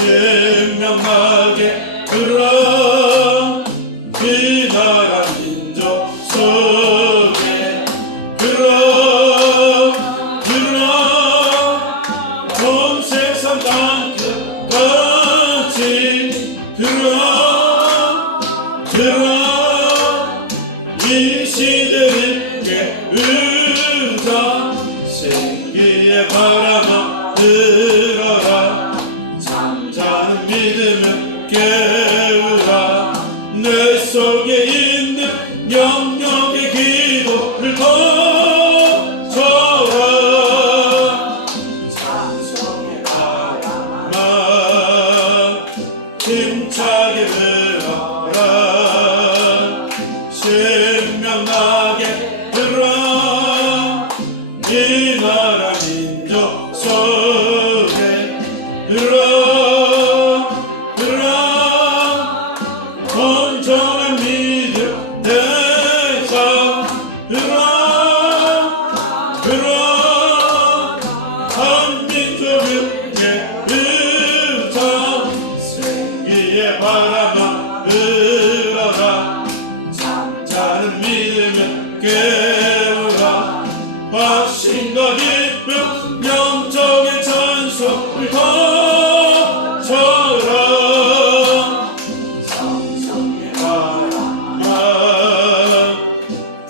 신명나게 들어 이 나라 민족 속에 들어 온 세상 땅끝까지 들어 이 시대를 깨우자 생기의 바람아 들어라 잠자는 믿음을 깨우라 내 속에 있는 영역의 기도를 터져라 찬송의 바람아 힘차게 불어라 신명나게 들어 이 나라 민족 속에 들어 온전한 믿음 내자 들어 한 민족을 깨우자 생기의 바람아 불어라 잠자는 믿음을 깨우라 확신과 기쁨 영적의 찬송을 터져라 성성의 바람아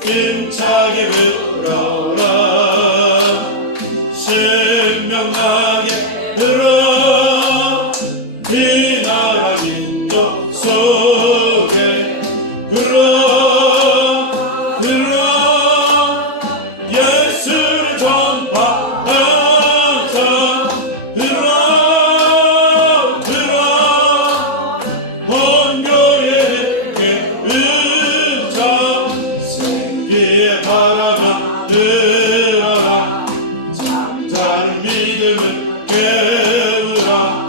힘차게 불어라 신명나게 들어 이 나라 민족 속에 들어 예수를 전파하자 들어 온 교회를 깨우자 생기의 바람아 들어라 잠자는 믿음을 깨우라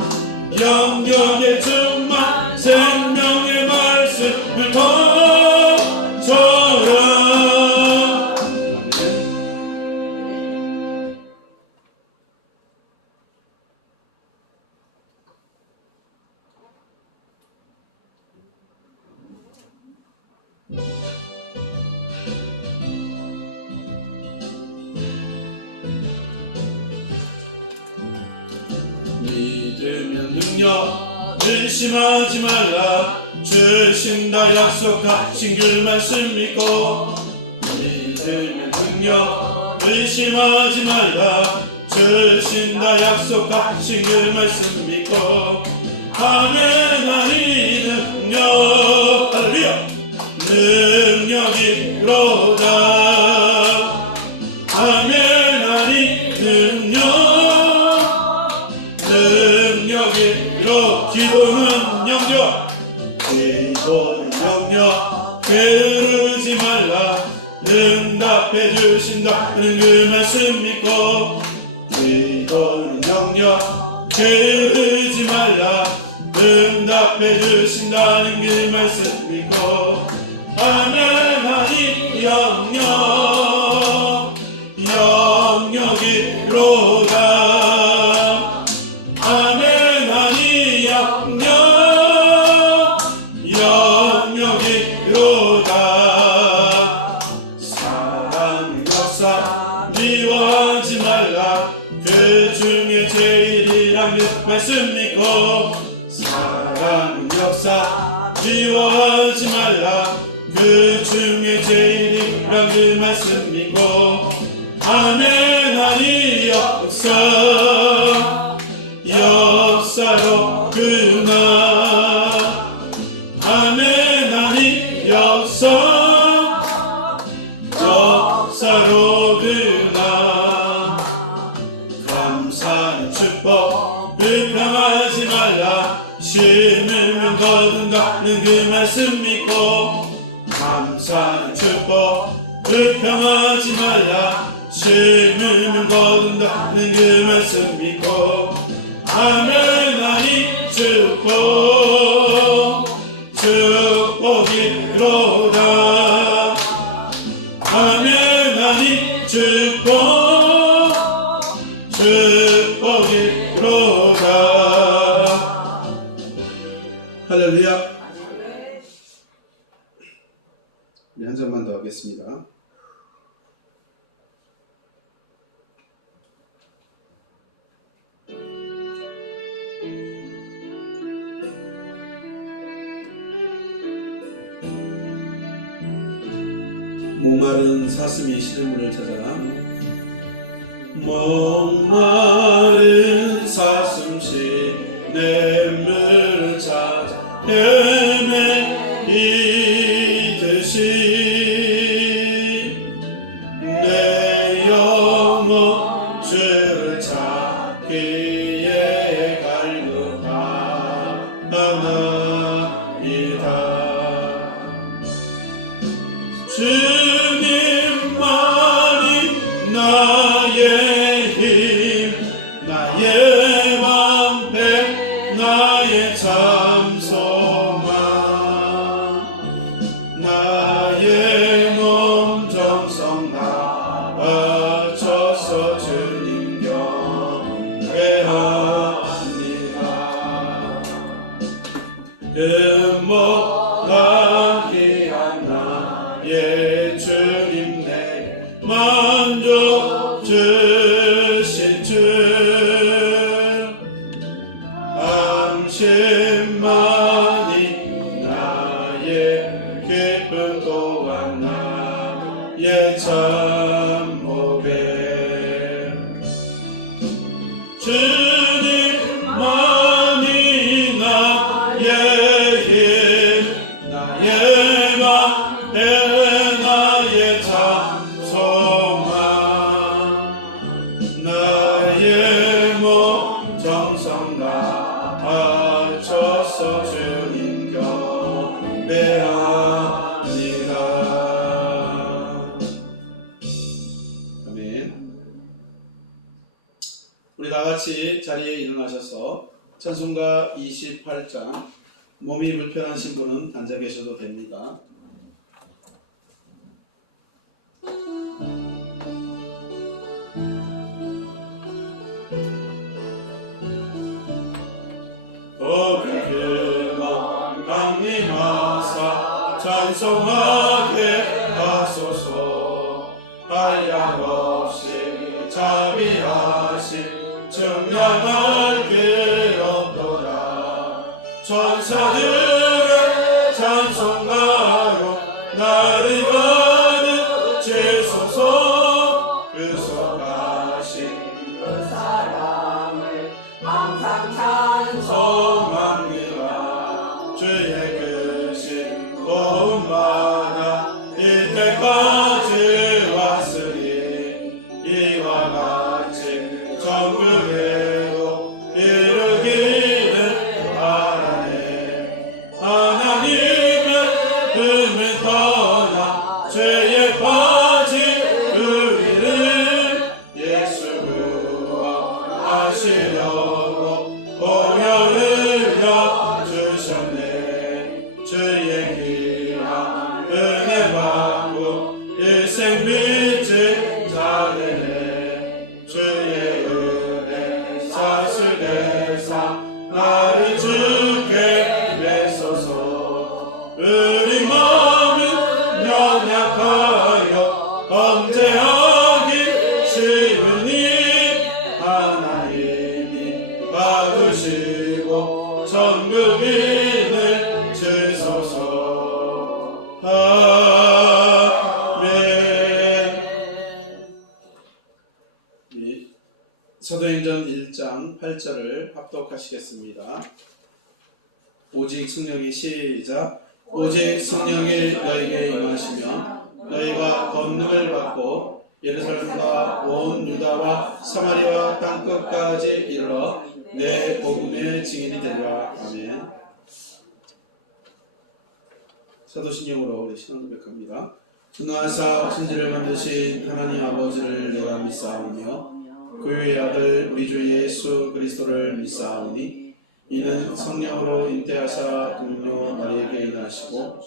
영역의 충만 생명의 말씀을 터져라 믿으면 능력 의심하지 말라 주신다 약속하신 그 말씀 믿고 믿으면 능력 의심하지 말라 주신다 약속하신 그 말씀 믿고 아멘 아니 능력 할렐루야 능력이로다 아멘 아니 능력이로 기도는 영역 게으르지 말라 응답해 주신다는 그 말씀 믿고 기도는 영역 게으르지 말라 응답해 주신다는 그 말씀 믿고 아멘 아니 영역이로다 아멘 아니 영역이로다 사랑 역사 미워하지 말라 그 중에 제일이란 그 말씀 믿고 사랑 역사 미워하지 말라 그 중에 제일이란 그 말씀 믿고 아멘 아니 역사로 그나 아멘 아니 역사로 그나 감사한 축복 불평하지 말라 심으면 거둔다는 그 말씀 믿고 감사한 축복 불평하지 말라 심으면 거둔다는 그 말씀 믿고 아멘 아니 축복이로다 아멘 아니 축복이로다 할렐루야. 네, 한 잔만 더 하겠습니다. 목마른 사슴이 시냇물을 찾아 목마른 사슴 시냇물을 찾아 헤매이듯이 내 영혼 주를 찾기에 갈급하나이다. 주님만이 나의 힘, 나의 방패, 나의 참 소망, 나의 몸 정성 다 바쳐서 주님 경배합니다. 금목한 귀한 나의 주님 내게 만족 주신 주 당신만이 나의 기쁨 또한 나의 참 보배. 주님만이 나의 힘, 나의 방패, 나의 참 소망, 나의 몸 정성 다 바쳐서 주님 경배합니다. 아멘. 우리 다 같이 자리에 일어나셔서 찬송가 28장 몸이 불편하신 분은 앉아 계셔도 됩니다. 그만 강림하사 찬송하게 하소서. 한량없이 자비하신 증량할 길 없도다. 천사들의 찬송가로 나를 가르치소서. 그 속하신 그 사랑을 항상 찬송합니다. 주의 크신 도움마다 이때까지 왔으니 이와 같이 천국에도 이르기를 바라네. 하나님의 은을 떠나 죄에 빠진 우리를 예수 구원하시려고 보혈 흘려 주셨네. 주의 귀한 은혜 받고 일생 빚을 다 되네. 주의 은혜 사슬대사 나를 주께 내소서. 우리 마음은 연약하여 범죄하기 쉬우니 하나님이 받으시고 천국인을 주소서. 아멘. 사도행전 1장 8절을 합독하시겠습니다. 오직 성령이 시작. 오직 성령이 너희에게 임하시면 너희가 권능을 받고 예루살렘과 온 유다와 사마리아 땅끝까지 이르러 내 복음의 증인이 되리라. 아멘. 사도신경으로 우리 신앙 고백합니다. 전능하사 천지를 만드신 하나님 아버지를 내가 믿사오며 그의 아들 우리 주 예수 그리스도를 믿사오니 이는 성령으로 잉태하사 동료 마리에게 인하시고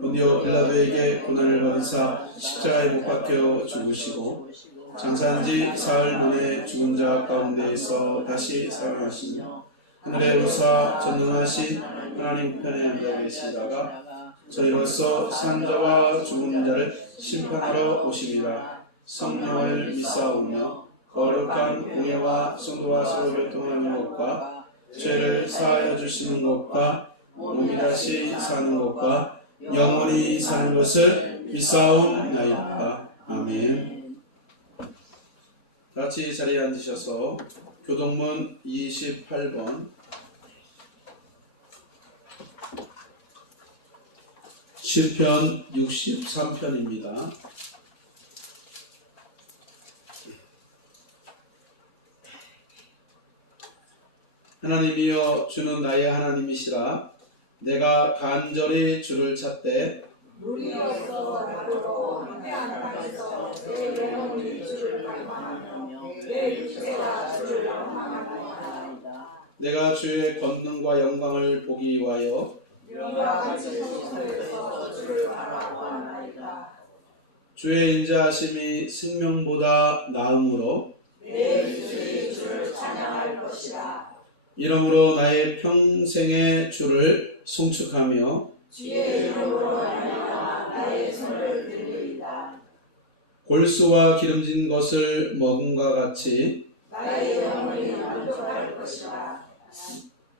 본디오 빌라도에게 고난을 받으사 십자가에 못 박혀 죽으시고 장사한 지 사흘 만에 죽은 자 가운데에서 다시 살아나시며 하늘에 우사 전능하신 하나님 편에 앉아 계시다가 저희로서 산자와 죽은 자를 심판하러 오심이라. 성령을 믿사오며 거룩한 공예와 성도와 서로 교통하는 것과 죄를 사하여 주시는 것과 몸이 다시 사는 것과 영원히 사는 것을 믿사옵나이다. 아멘. 같이 자리에 앉으셔서 교동문 28번 시편 63편입니다. 하나님이여 주는 나의 하나님이시라. 내가 간절히 주를 찾되 무리여서 나로 함께하는 데서 내 영혼이 주를 갈망하며 내 육체가 주를 갈망하나이다. 내가 주의 권능과 영광을 보기 위하여 이와 같이 성소에서 주를 바라보나이다. 주의 인자하심이 생명보다 나음으로 내 입술이 주를 찬양할 것이다. 이러므로 나의 평생의 주를 송축하며 주의 이름으로 말미암아 나의 손을 들리리다. 골수와 기름진 것을 먹음과 같이 나의 영혼이 만족할 것이다.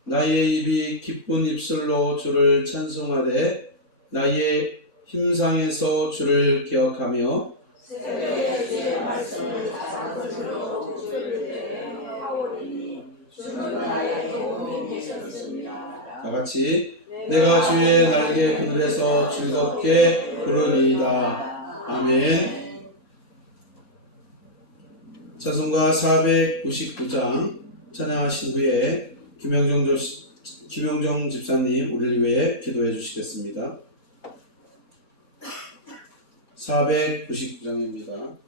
나의 입이 기쁜 입술로 주를 찬송하되 나의 힘상에서 주를 기억하며 새벽에 주의 말씀을 자작으로 주를 대하오리니 주는 나의 도움이 되셨습니다. 다같이 내가 주의 날개 그늘에서 즐겁게 부르리이다. 아멘. 찬송가 499장 찬양하신 후에 김영정 집사님 우리를 위해 기도해 주시겠습니다. 499장입니다.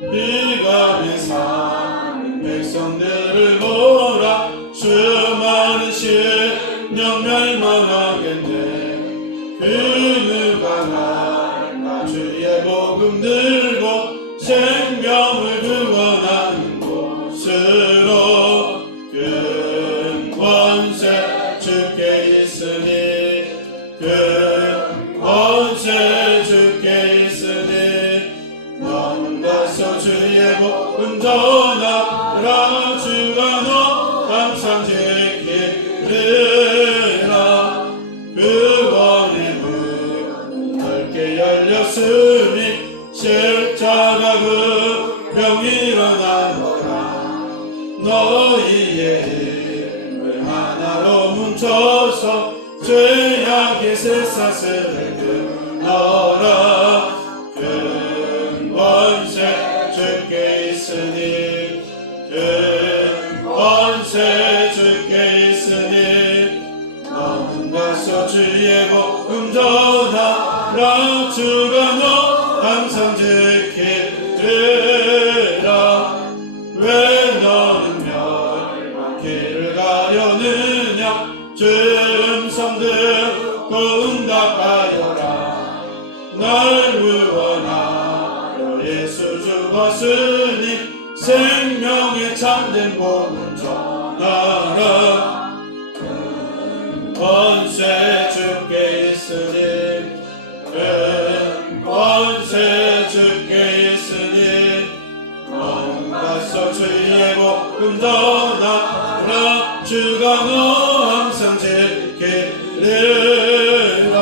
비감이 산 백성들을 보라. 수많은 심령 멸망하겠네. 그 누가 날까 주의 복음 들고 생명을 구원하는 곳으로. 큰 권세 주께 있으니 큰 권세 주께 있으니 너는 가서 주의 복음 전하라. 주가 너 항상 지키리라. 구원의 문 넓게 열렸으니 십자가 그 병 일어나노라. 너희의 힘을 하나로 뭉쳐서 죄악의 쇠사슬을 끊어라. 큰 권세 주께 있으니 큰 권세 주께 있으니 너는 가서 주의 복음 전하라. 주가 너 항상 지키리라. 왜 너는 멸망길을 가려느냐. 주의 음성 듣고 응답하여라. 날 구원하여 예수 죽었으니 생명의 참된 복음 전하라. 권세 주께 있으니 큰 권세 주께 있으니 너는 가서 주의 복음 전하라. 주가 너 항상 지키리라.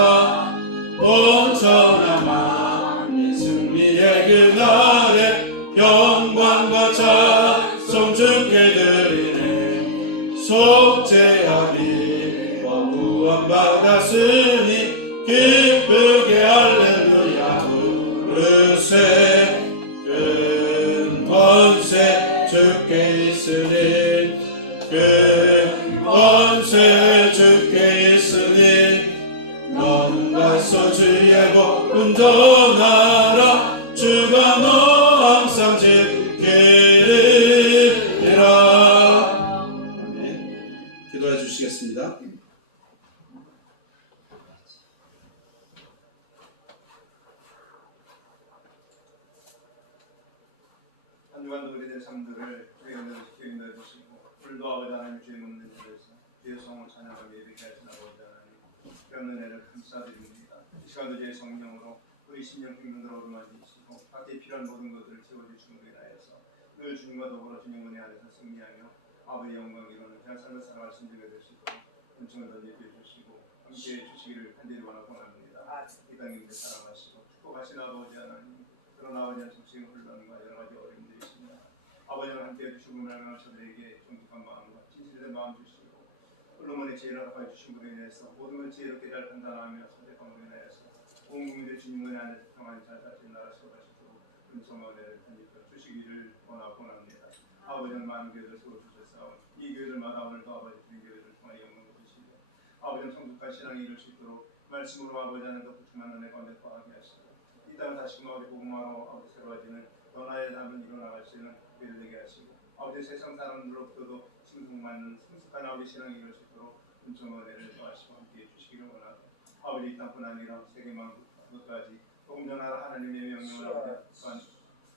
온 천하 만민 승리의 그날에 영광과 찬송 주께 드리네. 속죄하리 구원받았으니 기쁘게 할렐루야 부르세. 큰 권세 주께 있으니 큰 권세 주께 있으니 너는 가서 주의 복음 전하라. 주가 너 항상 지키리라. 아멘. 기도해 주시겠습니다. 주간도 우리들의 삶들을 주의 은혜로 지켜 인도해 주시고 오늘도 아버지 하나님 주의 문을 열어서 주의 성을 찬양하며 예배케 하신 아버지 하나님 그런 은혜를 감사드립니다. 이 시간도 주의 성령으로 우리 심령 생명들을 어루만지시고 각기 필요한 모든 것들을 채워주심으로 인하여서 늘 주님과 더불어 주님 은혜 안에서 승리하며 아버지의 영광 이루는 그냥 삶을 살아갈 수 있게 되시도록 은총을 던지게 해주시고 함께해 주시기를 간절히 원하고 합니다. 이 땅에 사랑하시고 축복하신 아버지 하나님 그런 아버지의 정치의 혼란과 여러 가지 어려움들이 있습니다. 아버지와 함께해 주시고 말하는 저들에게 정직한 마음과 진실된 마음 주시고 흘러머니 지혜를 허락해 주신 분에 인해서 모든 걸 지혜롭게 잘 판단하며 선택함으로 인하여서 온 국민들 주님 은혜 안에서 평안히 잘 사시는 나라 세워가시도록 은총과 은혜를 던져 주시기를 원하고 합니다. 아버지는 많은 교회를 세워주셨사오니 이 교회들마다 오늘도 아버지 주님 교회를 통하여 영광을 주시고 아버지는 성숙한 신앙이 이룰 수 있도록 말씀으로 아버지 하나님과 부충한 은혜 가운데 거하게 하시고 이 땅을 다시금 아버지 복음화로 아버지 새로워지는 너나의 삶을 이뤄나갈 수 있는 교회 되게 하시고 아버지 세상 사람들로부터도 칭송받는 성숙한 아버지 신앙이 이룰 수 있도록 은총과 은혜를 더하시고 함께해 주시기를 원하고 아버지 이 땅뿐 아니라 세계만 끝까지 복음 전하라 하나님의 명령을 아버지 또한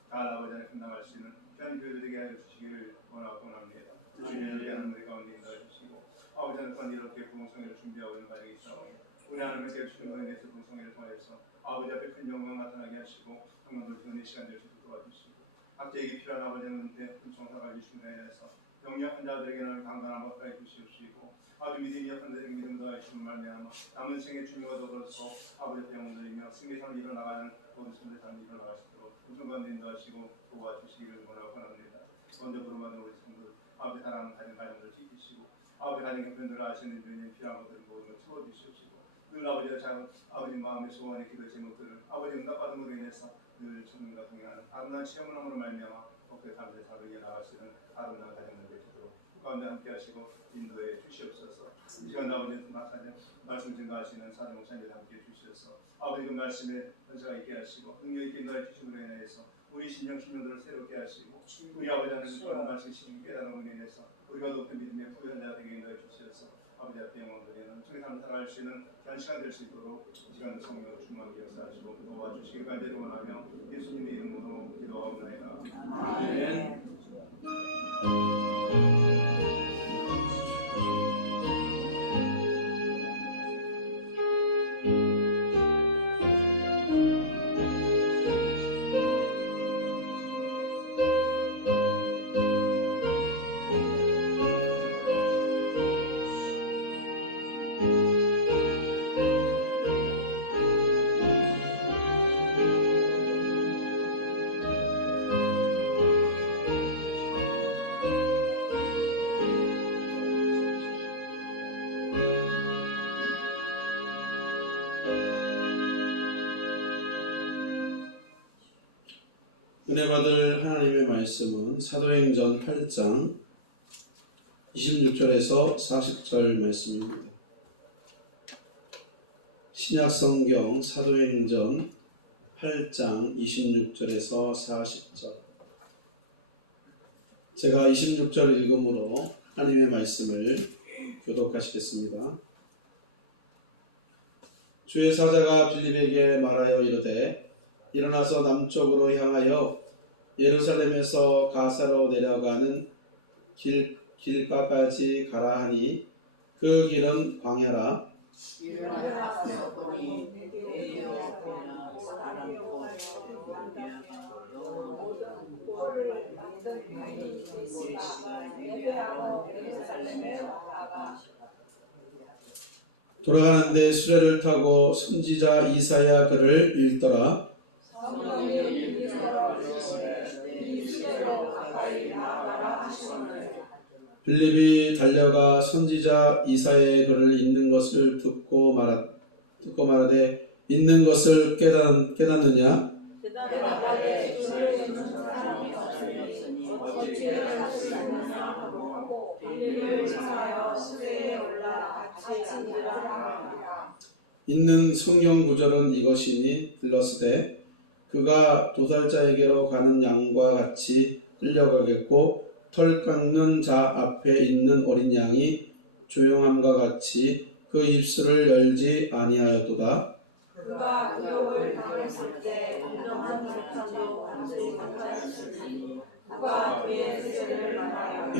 다 아버지 하나님 감당할 수 있는 귀한 교회 되게 하여 주시기를 원하고 합니다. 주님을 위한 우리 가운데 인도해 주시고 아버지 하나님 또한 이렇게 부흥성회를 준비하고 있는 과정이 있사오니 우리 하나님께 주신 것에 대해서 부흥성회를 통해서 아버지 앞에 큰 영광 나타나게 하시고 성령들 주는 이 시간 될 수 있도록 도와주시고 각자에게 필요한 아버지의 은혜 은총 사가 주시는 은혜에 대해서 영역한 자들에게는 강건한 것 하여 주시옵시고 아주 믿음이 약한 자들에게 믿음을 더하여 주시는 말미암아 남은 생애 주님과 더불어서 아버지 앞에 영혼들이며 승리상을 이뤄나가는 모든 승리의 삶을 이뤄나갈 수 있도록 은총 가운데 인도하시고 도와주시기를 원하고 합니다. 먼저 부름받은 우리 성도들 아버지 사랑하는 가정들 지키시고 아버지 가정 형편들을 아시는 주님 필요한 것들을 모든 걸 채워주시옵시고 늘 아버지의 작은 아버지 마음의 소원의 기도 제목들을 아버지 응답받음으로 인해서 늘 주님과 동행하는 아름다운 체험을 함으로 말미암아 그 가운데 사를 이어나갈 수 있는 아름다운 가정들 되시도록 가운데 함께 하시고 인도해 주시옵소서. 이 시간 아버지 말씀 증가하시는 사도 목사님들 함께 주시옵소서. 아버지 그 말씀에 은사가 있게 하시고 능력 있게 인도해 주심으로 인해서 우리 신령들을 새롭게 하시고 우리 아버지 하나님 그 말씀 신령 깨달음으로 인해서 우리가 높은 믿음의 부유한 자 되게 인도해 주시옵소서. 아버지 앞에 영광드리는 저희 삶을 살아갈 수 있는 귀한 시간 될 수 있도록 이 시간도 성령으로 충만하게 역사하시고 도와주시길 간절히 원하며 예수님의 이름으로 기도하옵나이다. 아멘. 은혜 받을 하나님의 말씀은 사도행전 8장 26절에서 40절 말씀입니다. 신약성경 사도행전 8장 26절에서 40절. 제가 26절 읽음으로 하나님의 말씀을 교독하시겠습니다. 주의 사자가 빌립에게 말하여 이르되 일어나서 남쪽으로 향하여 예루살렘에서 가사로 내려가는 길가까지 가라 하니 그 길은 광야라. 일어나서 보니 꼴을 만든 바인이 있으시다가 예배하고 예루살렘에 왔다가 돌아가는데 수레를 타고 선지자 이사야 글을 읽더라. 성령이 이르러 이르시되 이 수레로 가까이 나아가라 하시거늘 빌립이 달려가 선지자 이사야의 글을 읽는 것을 듣고 말하되 읽는 것을 깨닫느냐? 대답하되 주를 듣는 사람이 없으니 어찌 할 수 있느냐 하고 빌립을 청하여 수레에 올라 같이 앉으라 하니라. 있는 성경 구절은 이것이니 들렀으되 그가 도살자에게로 가는 양과 같이 끌려가겠고 털 깎는 자 앞에 있는 어린 양이 조용함과 같이 그 입술을 열지 아니하였도다. 그가 유혹을 당했을 때 인정한 불편도 받지 못하였으니 누가 그의 세대를 만나여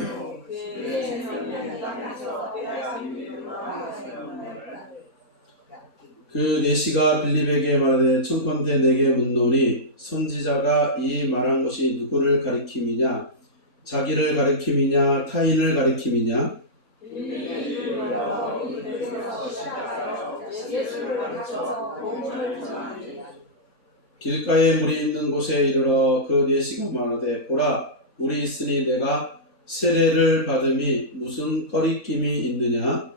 그의 생명을 땅에서 빼앗음이라 하였느니라. 그 내시가 빌립에게 말하되 청컨대 내게 묻노니 선지자가 이 말한 것이 누구를 가리킴이냐 자기를 가리킴이냐 타인을 가리킴이냐 빌립이 입을 열어 이 베드로서 시작하여 예수를 가르쳐 복음을 전하니 길가에 물이 있는 곳에 이르러 그 내시가 말하되 보라 물이 있으니 내가 세례를 받음이 무슨 거리낌이 있느냐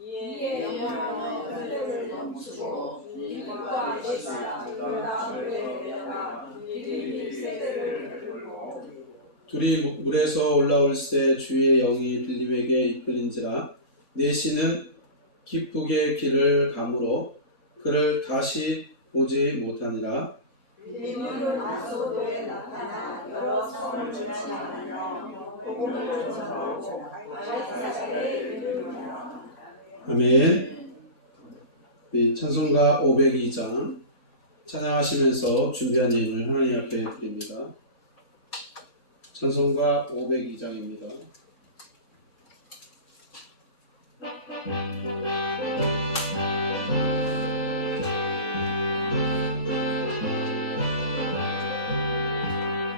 이에 영광의 그들을 멈추고 빌립과 내시가 그 나무에 내려가 빌립이 세대를 베풀고 둘이 물에서 올라올 때 주의 영이 빌립에게 이끌린지라 내시는 기쁘게 길을 가므로 그를 다시 보지 못하니라. 빌립은 아소도에 나타나 여러 성을 지나가며 복음을 전하고 가이사랴에 이르니라. 아멘. 우리 찬송가 502장 찬양하시면서 준비한 예물을 하나님 앞에 드립니다. 찬송가 502장입니다.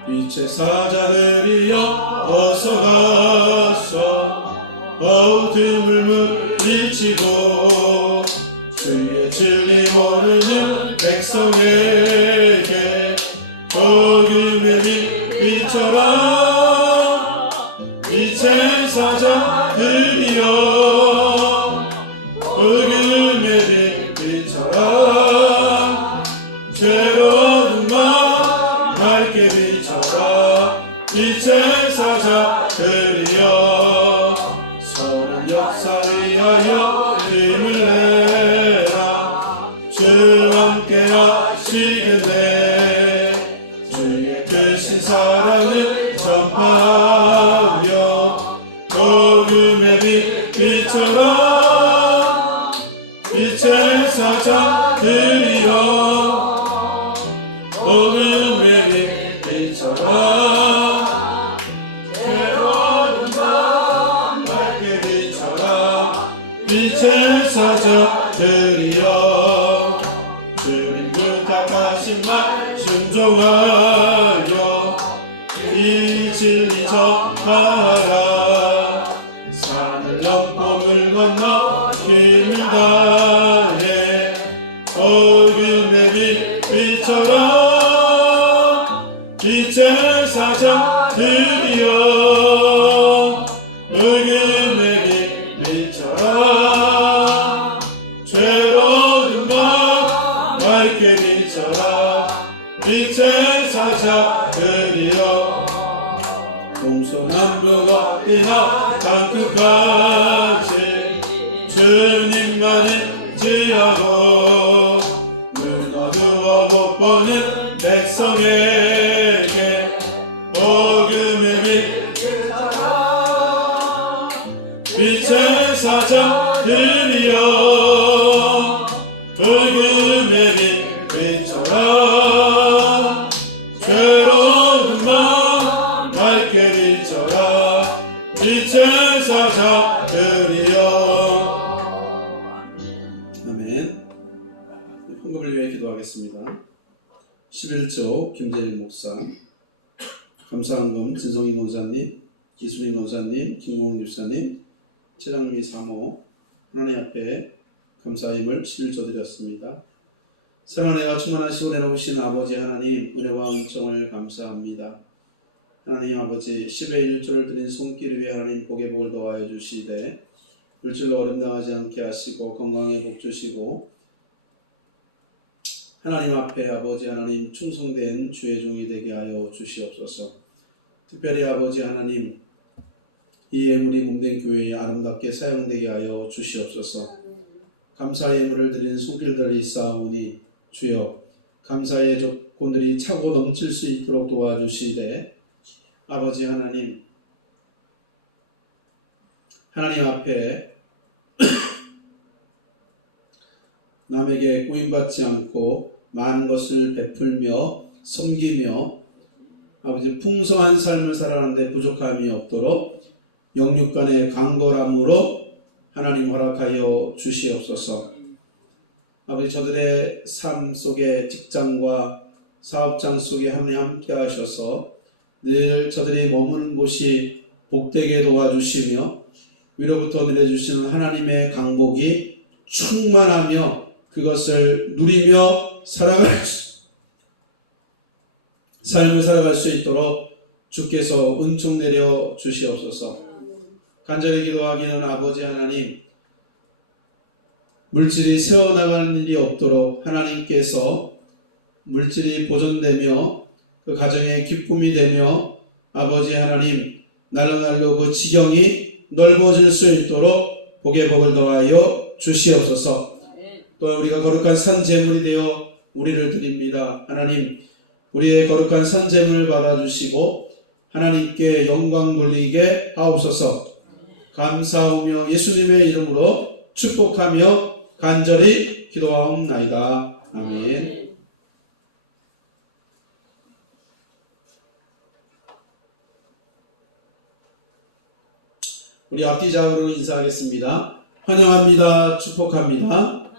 빛의 사자들이여 어서 가서 어둠을 물리치고 주의 진리 모르는 백성에게 복음의 빛 비춰라. 빛의 사자들이여 복음의 빛 비춰라. 죄로운 마음 밝게 비춰라. 빛의 사자들이여 선한 역사 위하여 힘을 내라. 주와 함께 하시겠네. 주의 크신 사랑을 전파하며 복음의 빛 비춰라. 빛의 사자들이여 복음의 빛 비춰라. 새로운 밤 밝게 비춰라. 빛의 사자들이여 주님 부탁하신 말 순종하여 이 진리 전하라. 산을 넘고 물 건너 힘을 다해 복음의 빛 비춰라. 빛의 사자들이여 복음의 빛 비춰라. 죄로운 밤 밝게 비춰라. 빛의 사자들이여 동서남북 어디나 땅끝까지 주님만을 지하고 눈 어두워 못 보는 백성에게 복음의 빛 비춰라. 빛의 사자들이여 복음의 빛 비춰라. 죄로운 마음 밝게 비춰라. 빛의 사자들이여. 아멘. 헌금을 위해 기도하겠습니다. 11조 김재일 목사, 감사헌금 진성희 권사님, 기순인 권사님, 김홍 집사님, 최장미 사모 하나님 앞에 감사임을 11조 드렸습니다. 사랑하는 은혜가 충만하시고 내놓으신 아버지 하나님, 은혜와 은총을 감사합니다. 하나님 아버지 10의 1조를 드린 손길 위에 하나님 복의 복을 더하여 주시되 물질로 어림당하지 않게 하시고 건강에 복 주시고 하나님 앞에 아버지 하나님 충성된 주의 종이 되게 하여 주시옵소서. 특별히 아버지 하나님 이 예물이 몸된 교회에 아름답게 사용되게 하여 주시옵소서. 감사의 예물을 드린 손길들이 있사오니 주여 감사의 조건들이 차고 넘칠 수 있도록 도와주시되 아버지 하나님 앞에 남에게 구임받지 않고 많은 것을 베풀며 섬기며 아버지 풍성한 삶을 살아가는데 부족함이 없도록 영육 간의 강건함으로 하나님 허락하여 주시옵소서. 아버지 저들의 삶 속에 직장과 사업장 속에 하나님 함께 하셔서 늘 저들이 머무는 곳이 복되게 도와주시며 위로부터 내려주시는 하나님의 강복이 충만하며 그것을 누리며 삶을 살아갈 수 있도록 주께서 은총 내려 주시옵소서. 간절히 기도하기는 아버지 하나님, 물질이 새어나가는 일이 없도록 하나님께서 물질이 보존되며 그 가정의 기쁨이 되며 아버지 하나님 날로 그 지경이 넓어질 수 있도록 복의 복을 더하여 주시옵소서. 또 우리가 거룩한 산제물이 되어 우리를 드립니다. 하나님 우리의 거룩한 산제물을 받아주시고 하나님께 영광 돌리게 하옵소서. 감사하며 예수님의 이름으로 축복하며 간절히 기도하옵나이다. 아멘. 우리 앞뒤 좌우로 인사하겠습니다. 환영합니다. 축복합니다.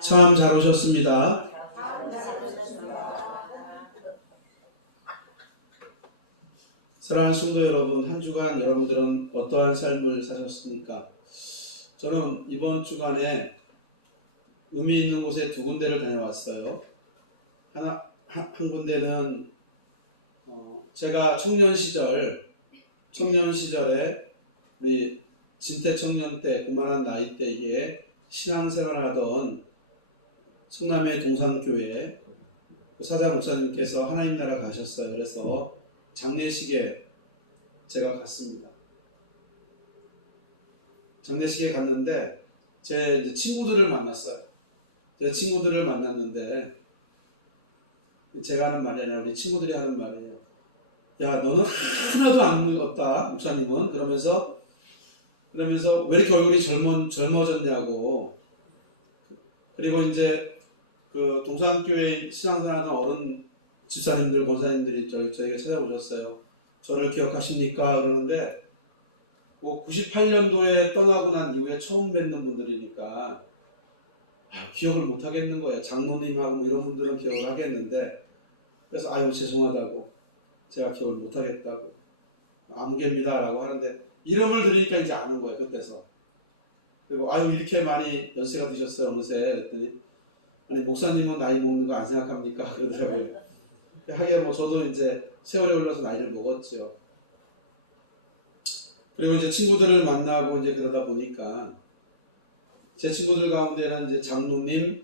참 잘 오셨습니다. 사랑하는 성도 여러분, 한 주간 여러분들은 어떠한 삶을 사셨습니까? 저는 이번 주간에 의미 있는 곳에 두 군데를 다녀왔어요. 한 군데는 제가 청년 시절에 우리 진태 청년 때 그만한 나이 때에 신앙생활을 하던 성남의 동산교회 사장 목사님께서 하나님 나라 가셨어요. 그래서 장례식에 제가 갔습니다. 장례식에 갔는데 제 친구들을 만났어요. 제 친구들을 만났는데 제가 하는 말이 아니라 우리 친구들이 하는 말이에요. 야, 너는 하나도 안 늙었다, 목사님은. 그러면서 왜 이렇게 얼굴이 젊어졌냐고. 그리고 이제 그 동산교회 신앙생활하는 어른 집사님들, 권사님들이 저에게 찾아오셨어요. 저를 기억하십니까? 그러는데 뭐 98년도에 떠나고 난 이후에 처음 뵙는 분들이니까 기억을 못 하겠는 거예요. 장로님하고 뭐 이런 분들은 기억을 하겠는데, 그래서 아유 죄송하다고, 제가 기억을 못 하겠다고, 암개입니다 라고 하는데 이름을 들으니까 이제 아는 거예요. 그때서. 그리고 아유 이렇게 많이 연세가 드셨어요 어느새. 그랬더니 아니 목사님은 나이 먹는 거 안 생각합니까? 그러더라고요. 하긴 뭐 저도 이제 세월에 올라서 나이를 먹었죠. 그리고 이제 친구들을 만나고 이제 그러다 보니까 제 친구들 가운데는 이제 장로님,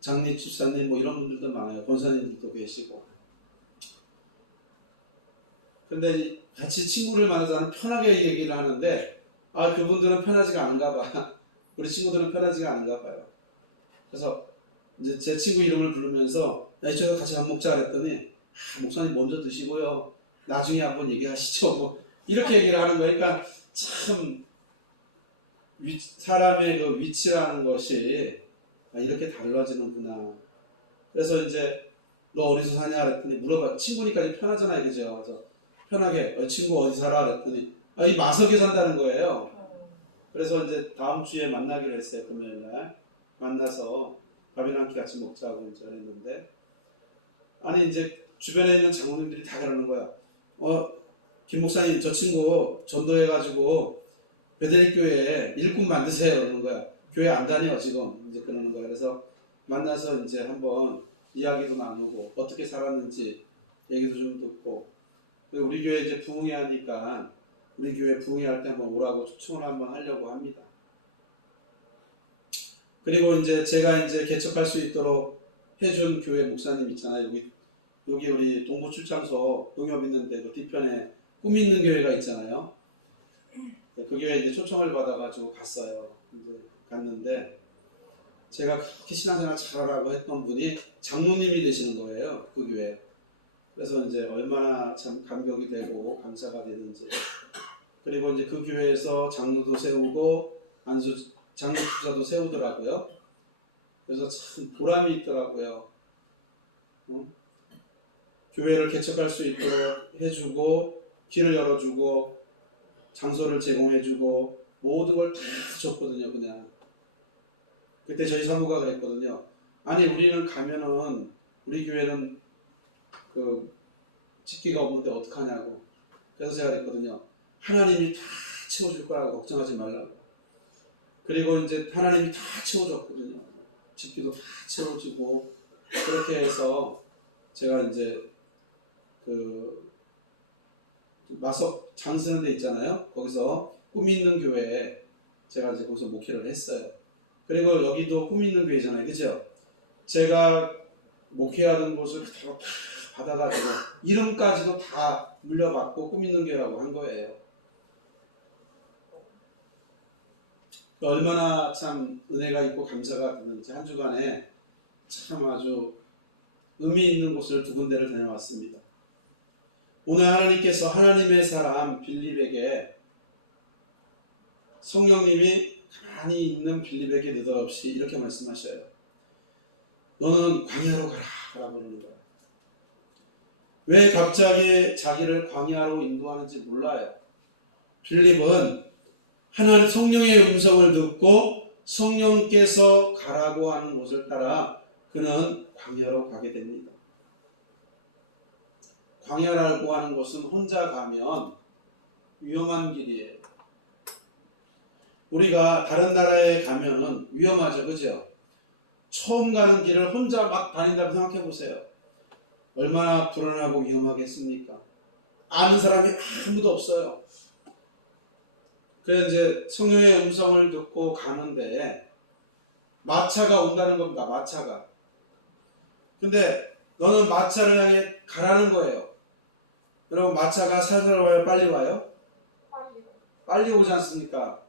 장례 집사님 뭐 이런 분들도 많아요. 권사님들도 계시고. 근데 같이 친구를 만나서 편하게 얘기를 하는데 그분들은 편하지가 않은가 봐. 우리 친구들은 편하지가 않은가 봐요. 그래서 이제 제 친구 이름을 부르면서 이쪽에서 같이 밥 먹자 그랬더니 목사님 먼저 드시고요. 나중에 한번 얘기하시죠. 뭐 이렇게 얘기를 하는 거니까 참 사람의 그 위치라는 것이 이렇게 달라지는구나. 그래서 이제 너 어디서 사냐 그랬더니 물어봐. 친구니까 편하잖아요, 그죠? 그래서 편하게 친구 어디 살아 그랬더니 이 마석에 산다는 거예요. 그래서 이제 다음 주에 만나기로 했어요. 금요일날 만나서 밥이나 한 끼 같이 먹자고 이제 했는데, 아니 이제 주변에 있는 장로님들이 다 그러는 거야. 김 목사님 저 친구 전도해가지고 베델 교회에 일꾼 만드세요 그러는 거야. 교회 안 다녀 지금 이제 그러는 거야. 그래서 만나서 이제 한번 이야기도 나누고 어떻게 살았는지 얘기도 좀 듣고, 그리고 우리 교회 이제 부흥회 하니까 우리 교회 부흥회 할 때 한번 오라고 초청을 한번 하려고 합니다. 그리고 이제 제가 이제 개척할 수 있도록 해준 교회 목사님 있잖아요. 여기 우리 동부 출장소 농협 있는데 그 뒤편에 꿈 있는 교회가 있잖아요. 그 교회에 이제 초청을 받아가지고 갔어요. 이제 갔는데 제가 그렇게 신앙생활 잘하라고 했던 분이 장로님이 되시는 거예요. 그 교회. 그래서 이제 얼마나 참 감격이 되고 감사가 되는지. 그리고 이제 그 교회에서 장로도 세우고 장로주사도 세우더라고요. 그래서 참 보람이 있더라고요. 교회를 개척할 수 있도록 해주고 길을 열어주고 장소를 제공해주고 모든 걸 다 줬거든요. 그냥 그때 저희 사무가 그랬거든요. 아니 우리는 가면은 우리 교회는 그 집기가 없는데 어떡하냐고. 그래서 제가 그랬거든요. 하나님이 다 채워줄 거라고 걱정하지 말라고. 그리고 이제 하나님이 다 채워줬거든요. 집기도 다 채워주고 그렇게 해서 제가 이제 그 마석 장 쓰는 데 있잖아요. 거기서 꿈 있는 교회에 제가 이제 거기서 목회를 했어요. 그리고 여기도 꿈 있는 교회잖아요. 그죠? 제가 목회하던 곳을 그대로 다 받아가지고 이름까지도 다 물려받고 꿈 있는 교회라고 한 거예요. 얼마나 참 은혜가 있고 감사가 되는지 한 주간에 참 아주 의미 있는 곳을 두 군데를 다녀왔습니다. 오늘 하나님께서 하나님의 사람 빌립에게 성령님이 가만히 있는 빌립에게 느닷없이 이렇게 말씀하셔요. 너는 광야로 가라 부르는 거야. 왜 갑자기 자기를 광야로 인도하는지 몰라요. 빌립은 하나님 성령의 음성을 듣고 성령께서 가라고 하는 곳을 따라 그는 광야로 가게 됩니다. 광야라고 하는 곳은 혼자 가면 위험한 길이에요. 우리가 다른 나라에 가면은 위험하죠. 그죠? 처음 가는 길을 혼자 막 다닌다고 생각해 보세요. 얼마나 불안하고 위험하겠습니까? 아는 사람이 아무도 없어요. 그래서 이제 성령의 음성을 듣고 가는데 마차가 온다는 겁니다. 마차가. 근데 너는 마차를 향해 가라는 거예요. 여러분 마차가 살살 와요? 빨리 와요? 빨리 오지 않습니까?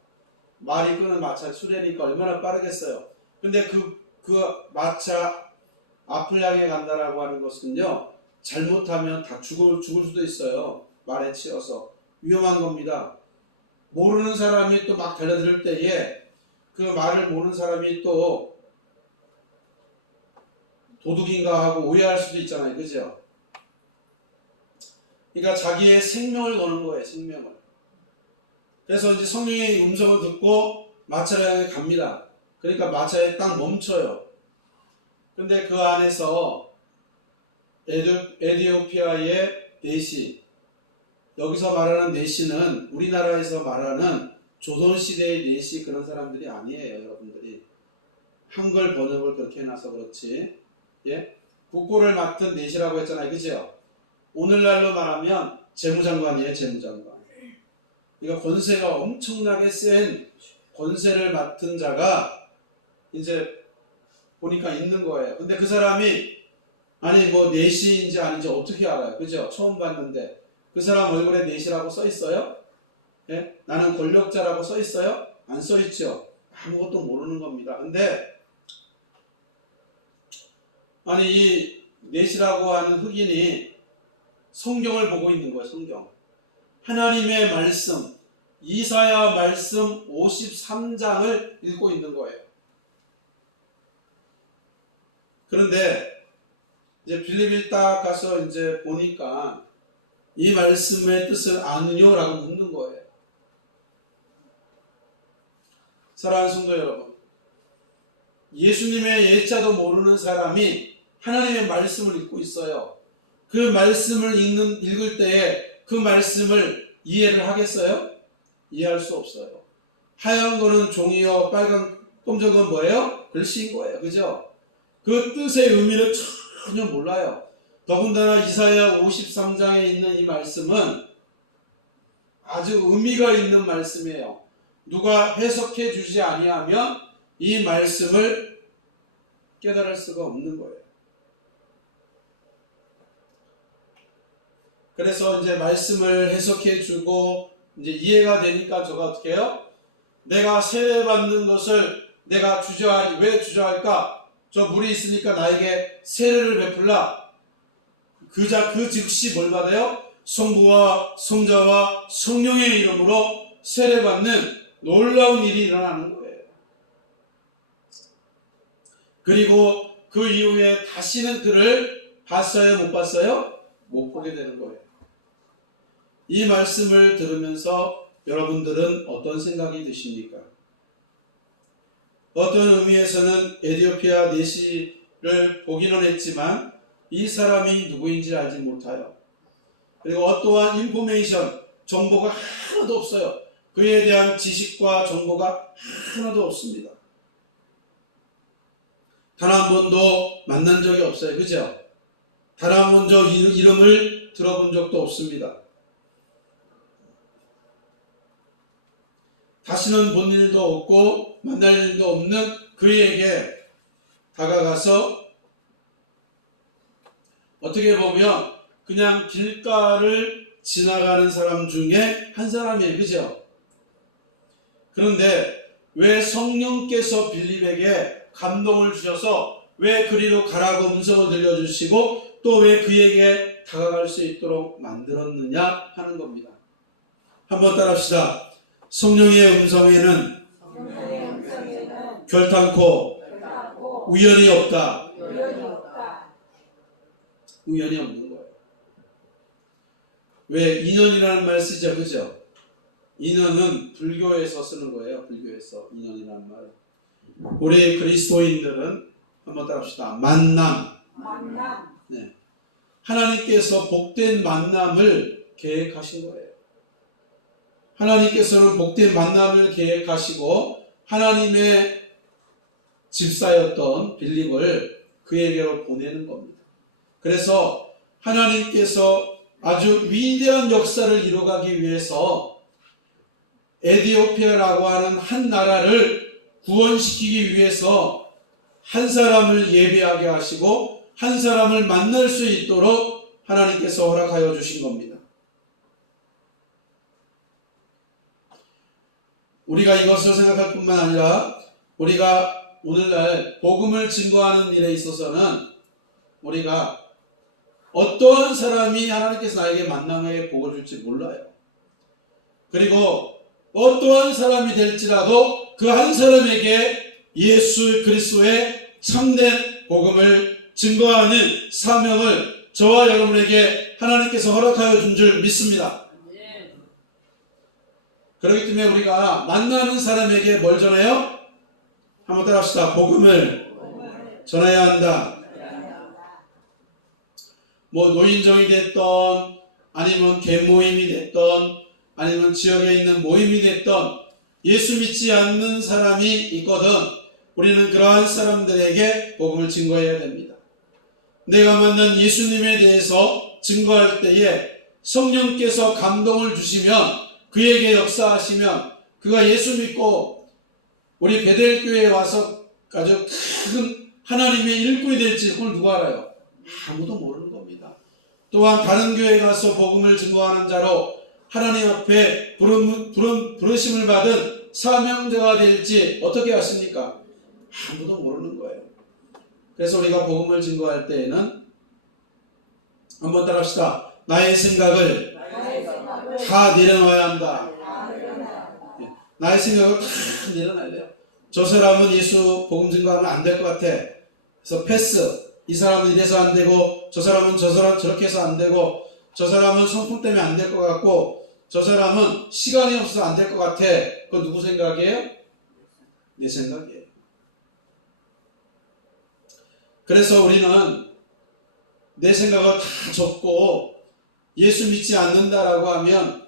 말이 끄는 마차 수레니까 얼마나 빠르겠어요. 근데 그 마차 앞을 향해 간다라고 하는 것은요, 잘못하면 다 죽을 수도 있어요. 말에 치여서 위험한 겁니다. 모르는 사람이 또 막 달려들 때에 그 말을 모르는 사람이 또 도둑인가 하고 오해할 수도 있잖아요. 그죠? 그러니까 자기의 생명을 거는 거예요. 생명을. 그래서 이제 성령의 음성을 듣고 마차를 향해 갑니다. 그러니까 마차에 딱 멈춰요. 근데 그 안에서 에티오피아의 내시, 여기서 말하는 내시는 우리나라에서 말하는 조선시대의 내시 그런 사람들이 아니에요. 여러분들이 한글 번역을 그렇게 해놔서 그렇지, 예? 국고를 맡은 내시라고 했잖아요. 그죠? 오늘날로 말하면 재무장관이에요. 재무장관. 그러니까 권세가 엄청나게 센 권세를 맡은 자가 이제 보니까 있는 거예요. 근데 그 사람이 아니 뭐 내시인지 아닌지 어떻게 알아요? 그죠? 처음 봤는데 그 사람 얼굴에 내시라고 써 있어요? 예? 나는 권력자라고 써 있어요? 안 써 있죠. 아무것도 모르는 겁니다. 근데 아니 이 내시라고 하는 흑인이 성경을 보고 있는 거예요. 성경. 하나님의 말씀, 이사야 말씀 53장을 읽고 있는 거예요. 그런데 이제 빌립이 딱 가서 이제 보니까 이 말씀의 뜻을 아느뇨? 라고 묻는 거예요. 사랑하는 성도 여러분, 예수님의 예자도 모르는 사람이 하나님의 말씀을 읽고 있어요. 그 말씀을 읽을 때에 그 말씀을 이해를 하겠어요? 이해할 수 없어요. 하얀 거는 종이요, 빨간 검정은 뭐예요? 글씨인 거예요. 그죠? 그 뜻의 의미를 전혀 몰라요. 더군다나 이사야 53장에 있는 이 말씀은 아주 의미가 있는 말씀이에요. 누가 해석해 주지 아니하면 이 말씀을 깨달을 수가 없는 거예요. 그래서 이제 말씀을 해석해 주고 이제 이해가 되니까 저가 어떻게 해요? 내가 세례받는 것을 내가 주저하니, 왜 주저할까? 저 물이 있으니까 나에게 세례를 베풀라. 그 즉시 뭘 받아요? 성부와 성자와 성령의 이름으로 세례받는 놀라운 일이 일어나는 거예요. 그리고 그 이후에 다시는 그를 봤어요? 못 봤어요? 못 보게 되는 거예요. 이 말씀을 들으면서 여러분들은 어떤 생각이 드십니까? 어떤 의미에서는 에티오피아 내시를 보기는 했지만 이 사람이 누구인지 알지 못하여, 그리고 어떠한 인포메이션, 정보가 하나도 없어요. 그에 대한 지식과 정보가 하나도 없습니다. 단 한 번도 만난 적이 없어요. 그죠? 단 한 번도 이름을 들어본 적도 없습니다. 다시는 본 일도 없고 만날 일도 없는 그에게 다가가서 어떻게 보면 그냥 길가를 지나가는 사람 중에 한 사람이에요. 그죠? 그런데 왜 성령께서 빌립에게 감동을 주셔서 왜 그리로 가라고 음성을 들려주시고 또 왜 그에게 다가갈 수 있도록 만들었느냐 하는 겁니다. 한번 따라합시다. 성령의 음성에는 결탄코 우연이 없다. 우연이 없는 거예요. 왜 인연이라는 말 쓰죠? 그죠? 인연은 불교에서 쓰는 거예요. 불교에서 인연이라는 말. 우리 그리스도인들은 한번 따라합시다. 만남. 네. 하나님께서 복된 만남을 계획하신 거예요. 하나님께서는 복된 만남을 계획하시고 하나님의 집사였던 빌립을 그에게로 보내는 겁니다. 그래서 하나님께서 아주 위대한 역사를 이루어가기 위해서 에티오피아라고 하는 한 나라를 구원시키기 위해서 한 사람을 예배하게 하시고 한 사람을 만날 수 있도록 하나님께서 허락하여 주신 겁니다. 우리가 이것을 생각할 뿐만 아니라 우리가 오늘날 복음을 증거하는 일에 있어서는 우리가 어떠한 사람이 하나님께서 나에게 만남의 복을 줄지 몰라요. 그리고 어떠한 사람이 될지라도 그 한 사람에게 예수 그리스도의 참된 복음을 증거하는 사명을 저와 여러분에게 하나님께서 허락하여 준 줄 믿습니다. 그렇기 때문에 우리가 만나는 사람에게 뭘 전해요? 한번 따라합시다. 복음을 전해야 한다. 뭐 노인정이 됐던 아니면 개모임이 됐던 아니면 지역에 있는 모임이 됐던 예수 믿지 않는 사람이 있거든 우리는 그러한 사람들에게 복음을 증거해야 됩니다. 내가 만난 예수님에 대해서 증거할 때에 성령께서 감동을 주시면 그에게 역사하시면 그가 예수 믿고 우리 베델교회에 와서 아주 큰 하나님의 일꾼이 될지 그걸 누가 알아요? 아무도 모르는 겁니다. 또한 다른 교회에 가서 복음을 증거하는 자로 하나님 앞에 부르심을 받은 사명자가 될지 어떻게 아십니까? 아무도 모르는 거예요. 그래서 우리가 복음을 증거할 때에는 한번 따라합시다. 나의 생각을 다 내려놔야 한다. 나의 생각을 다 내려놔야 돼요. 저 사람은 예수 복음 증거하면 안 될 것 같아. 그래서 패스. 이 사람은 이래서 안 되고 저 사람은 저렇게 해서 안 되고 저 사람은 성품 때문에 안 될 것 같고 저 사람은 시간이 없어서 안 될 것 같아. 그건 누구 생각이에요? 내 생각이에요. 그래서 우리는 내 생각을 다 접고 예수 믿지 않는다라고 하면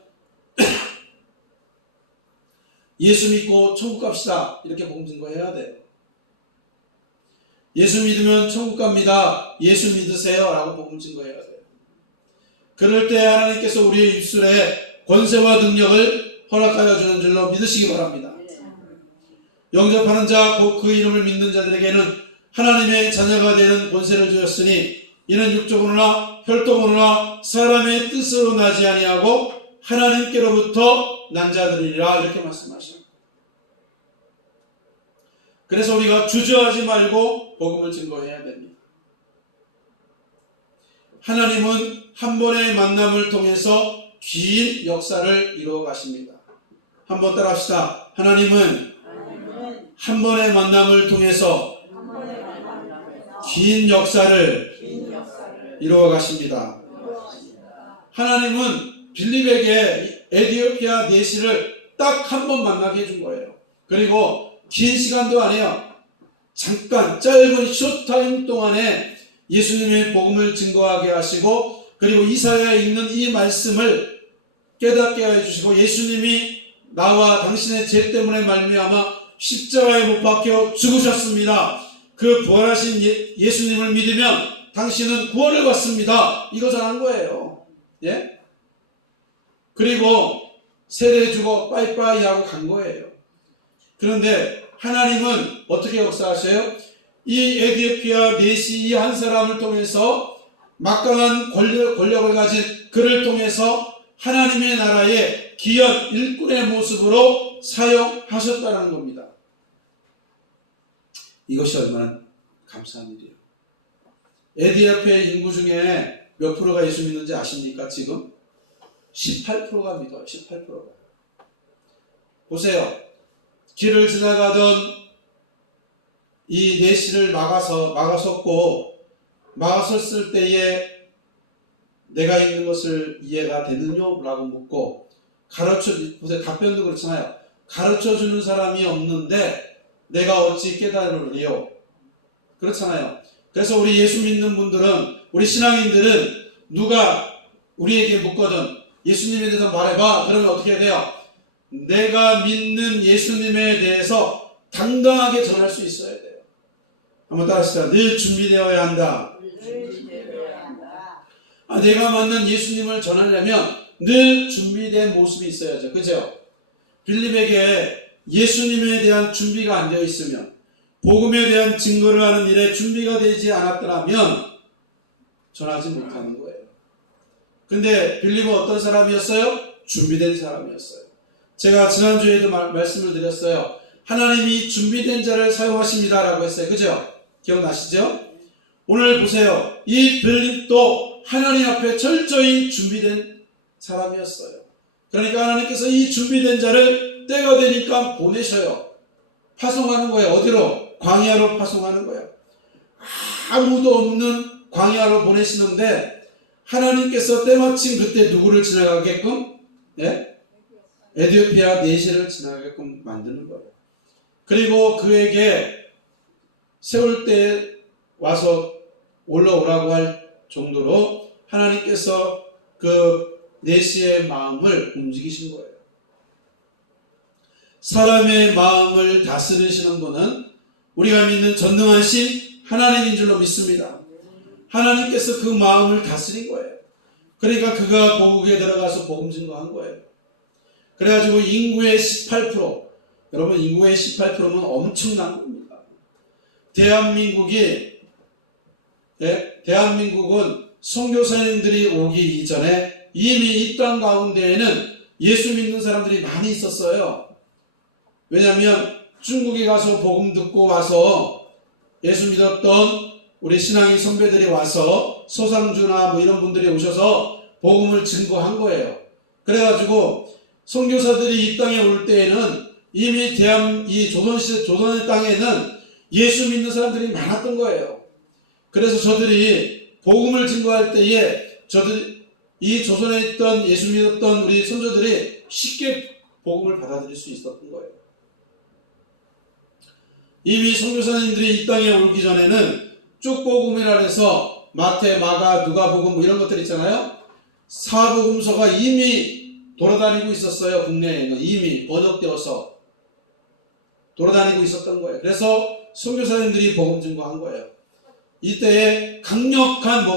예수 믿고 천국 갑시다 이렇게 복음 증거해야 돼요. 예수 믿으면 천국 갑니다. 예수 믿으세요 라고 복음 증거해야 돼요. 그럴 때 하나님께서 우리의 입술에 권세와 능력을 허락하여 주는 줄로 믿으시기 바랍니다. 영접하는 자, 곧 그 이름을 믿는 자들에게는 하나님의 자녀가 되는 권세를 주셨으니 이는 육적으로나 혈통으로나 사람의 뜻으로 나지 아니하고 하나님께로부터 난 자들이라 이렇게 말씀하십니다. 그래서 우리가 주저하지 말고 복음을 증거해야 됩니다. 하나님은 한 번의 만남을 통해서 긴 역사를 이루어 가십니다. 한번 따라합시다. 하나님은 한 번의 만남을 통해서 긴 역사를 이루어 가십니다. 하나님은 빌립에게 에디오피아 내시를 딱 한 번 만나게 해준 거예요. 그리고 긴 시간도 아니에요. 잠깐 짧은 쇼타임 동안에 예수님의 복음을 증거하게 하시고, 그리고 이사야에 있는 이 말씀을 깨닫게 해주시고, 예수님이 나와 당신의 죄 때문에 말미암아 십자가에 못 박혀 죽으셨습니다. 그 부활하신 예수님을 믿으면 당신은 구원을 받습니다. 이거 전한 거예요. 예? 그리고 세례 주고 빠이빠이 하고 간 거예요. 그런데 하나님은 어떻게 역사하셔요? 이 에디오피아 내시 이 한 사람을 통해서, 막강한 권력을 가진 그를 통해서 하나님의 나라의 귀한 일꾼의 모습으로 사용하셨다는 겁니다. 이것이 얼마나 감사한 일이에요. 에디오피아 인구 중에 몇 프로가 예수 믿는지 아십니까? 지금 18%가 믿어요. 18%가. 보세요. 길을 지나가던 이 내시를 막아섰고, 막아섰을 때에 내가 읽는 것을 이해가 되느뇨? 라고 묻고, 보세요. 답변도 그렇잖아요. 가르쳐주는 사람이 없는데 내가 어찌 깨달으리요? 그렇잖아요. 그래서 우리 예수 믿는 분들은, 우리 신앙인들은 누가 우리에게 묻거든 예수님에 대해서 말해봐. 그러면 어떻게 해야 돼요? 내가 믿는 예수님에 대해서 당당하게 전할 수 있어야 돼요. 한번 따라하시죠. 늘 준비되어야 한다. 내가 만난 예수님을 전하려면 늘 준비된 모습이 있어야죠. 그죠? 빌립에게 예수님에 대한 준비가 안 되어 있으면, 복음에 대한 증거를 하는 일에 준비가 되지 않았더라면 전하지 못하는 거예요. 근데 빌립은 어떤 사람이었어요? 준비된 사람이었어요. 제가 지난주에도 말씀을 드렸어요. 하나님이 준비된 자를 사용하십니다 라고 했어요. 그죠? 기억나시죠? 오늘 보세요. 이 빌립도 하나님 앞에 철저히 준비된 사람이었어요. 그러니까 하나님께서 이 준비된 자를 때가 되니까 보내셔요. 파송하는 거예요. 어디로? 광야로 파송하는 거예요. 아무도 없는 광야로 보내시는데, 하나님께서 때마침 그때 누구를 지나가게끔? 예? 에디오피아 내시를 지나가게끔 만드는 거예요. 그리고 그에게 세울 때 와서 올라오라고 할 정도로 하나님께서 그 내시의 마음을 움직이신 거예요. 사람의 마음을 다스리시는 분은 우리가 믿는 전능하신 하나님인 줄로 믿습니다. 하나님께서 그 마음을 다스린 거예요. 그러니까 그가 고국에 들어가서 복음 증거한 거예요. 그래가지고 인구의 18%, 여러분 인구의 18%면 엄청난 겁니다. 대한민국은 선교사님들이 오기 이전에 이미 이 땅 가운데에는 예수 믿는 사람들이 많이 있었어요. 왜냐하면 중국에 가서 복음 듣고 와서 예수 믿었던 우리 신앙인 선배들이 와서 소상주나 뭐 이런 분들이 오셔서 복음을 증거한 거예요. 그래가지고 선교사들이 이 땅에 올 때에는 이미 이 조선의 땅에는 예수 믿는 사람들이 많았던 거예요. 그래서 저들이 복음을 증거할 때에 이 조선에 있던 예수 믿었던 우리 선조들이 쉽게 복음을 받아들일 수 있었던 거예요. 이미 선교사님들이 이 땅에 오기 전에는 쭉복음이라 해서 마태, 마가, 누가복음 뭐 이런 것들 있잖아요. 사복음서가 이미 돌아다니고 있었어요. 국내에는 이미 번역되어서 돌아다니고 있었던 거예요. 그래서 선교사님들이 복음 증거한 거예요. 이때에 강력한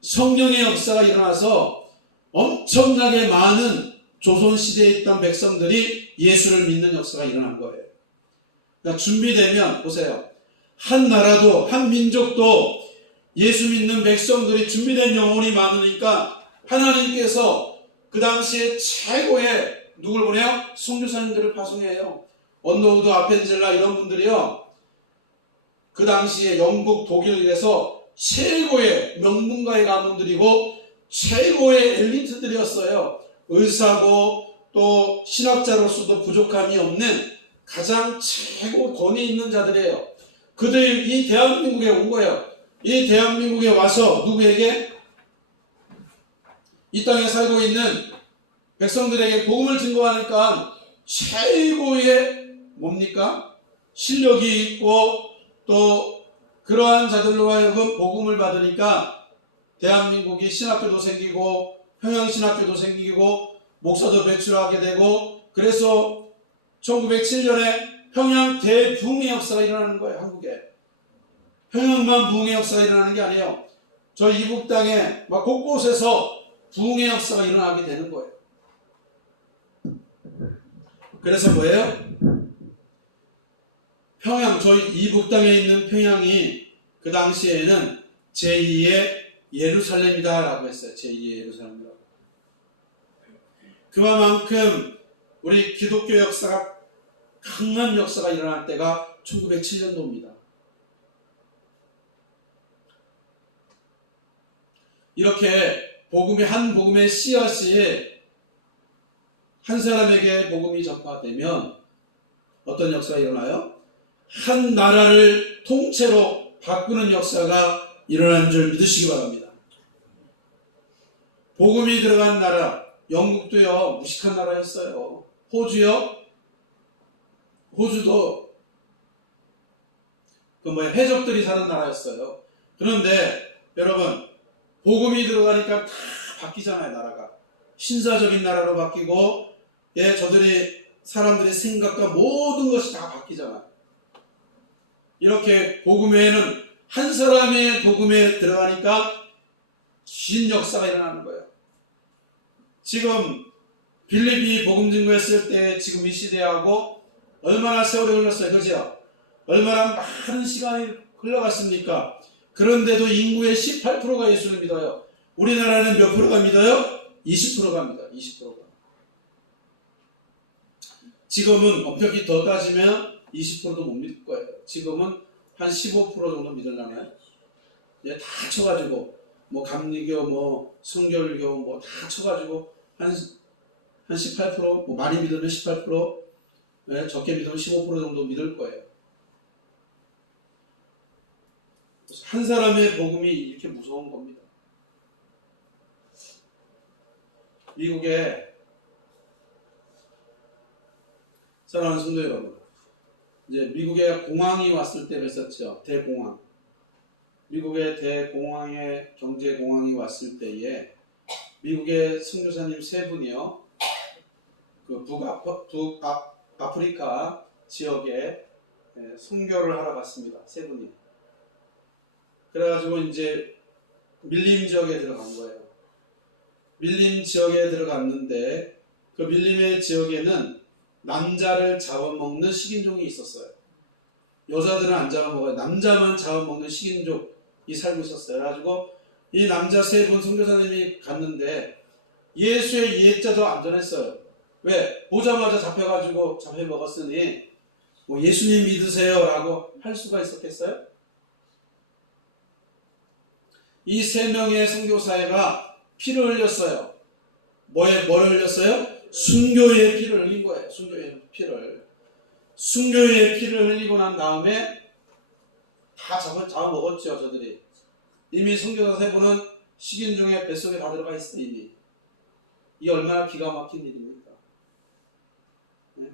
성령의 역사가 일어나서 엄청나게 많은 조선시대에 있던 백성들이 예수를 믿는 역사가 일어난 거예요. 그러니까 준비되면 보세요. 한 나라도 한 민족도 예수 믿는 백성들이 준비된 영혼이 많으니까 하나님께서 그 당시에 최고의 누굴 보내요? 선교사님들을 파송해요. 언더우드, 아펜젤라 이런 분들이요. 그 당시에 영국, 독일에서 최고의 명문가의 가문들이고 최고의 엘리트들이었어요. 의사고 또 신학자로서도 부족함이 없는 가장 최고 권위 있는 자들이에요. 그들이 이 대한민국에 온 거예요. 이 대한민국에 와서 누구에게? 이 땅에 살고 있는 백성들에게 복음을 증거하니까 최고의 뭡니까? 실력이 있고 또 그러한 자들로 하여금 복음을 받으니까 대한민국이 신학교도 생기고 평양신학교도 생기고 목사도 배출하게 되고 그래서 1907년에 평양 대부흥의 역사가 일어나는 거예요. 한국에. 평양만 부흥의 역사가 일어나는 게 아니에요. 저 이북 땅에 막 곳곳에서 부흥의 역사가 일어나게 되는 거예요. 그래서 뭐예요? 평양, 저희 이북 땅에 있는 평양이 그 당시에는 제2의 예루살렘이다 라고 했어요. 제2의 예루살렘이라고. 그만큼 우리 기독교 역사가 강한 역사가 일어날 때가 1907년도입니다. 이렇게 한 복음의 씨앗이 한 사람에게 복음이 전파되면 어떤 역사가 일어나요? 한 나라를 통째로 바꾸는 역사가 일어나는 줄 믿으시기 바랍니다. 복음이 들어간 나라, 영국도요, 무식한 나라였어요. 호주도 해적들이 사는 나라였어요. 그런데 여러분, 복음이 들어가니까 다 바뀌잖아요, 나라가. 신사적인 나라로 바뀌고, 사람들의 생각과 모든 것이 다 바뀌잖아요. 이렇게 복음에는 한 사람의 복음에 들어가니까 긴 역사가 일어나는 거예요. 지금 빌립이 복음 증거했을 때 지금 이 시대하고 얼마나 세월이 흘렀어요. 그죠? 얼마나 많은 시간이 흘러갔습니까? 그런데도 인구의 18%가 예수를 믿어요. 우리나라는 몇 프로가 믿어요? 20%가 믿어요. 20%가. 지금은 엄격히 더 따지면 20%도 못 믿을 거예요. 지금은 한 15% 정도 믿으려나요? 다 쳐가지고 감리교, 성결교 다 쳐가지고 한 18%, 많이 믿으면 18%, 적게 믿으면 15% 정도 믿을 거예요. 한 사람의 복음이 이렇게 무서운 겁니다. 미국에 사랑하는 성도 여러분, 이제 미국에 공황이 왔을 때 그랬었죠. 대공황. 미국의 대공황의 경제공황이 왔을 때에 미국의 선교사님 3분이요. 그 북아프리카 지역에 선교를 하러 갔습니다. 3분이. 그래가지고 이제 밀림 지역에 들어간 거예요. 밀림 지역에 들어갔는데 그 밀림의 지역에는 남자를 잡아먹는 식인종이 있었어요. 여자들은 안 잡아먹어요. 남자만 잡아먹는 식인종이 살고 있었어요. 그래가지고 이 남자 3분 선교사님이 갔는데 예수의 예자도 안 전했어요. 왜? 보자마자 잡혀먹었으니 예수님 믿으세요 라고 할 수가 있었겠어요? 이 3명의 선교사회가 피를 흘렸어요. 뭐를 흘렸어요? 순교의 피를 흘린 거예요. 순교의 피를 흘리고 난 다음에 다 잡아먹었죠, 저들이. 이미 선교사 3분은 식인종의 뱃속에 다 들어가 있어, 이미. 이게 얼마나 기가 막힌 일입니까? 네?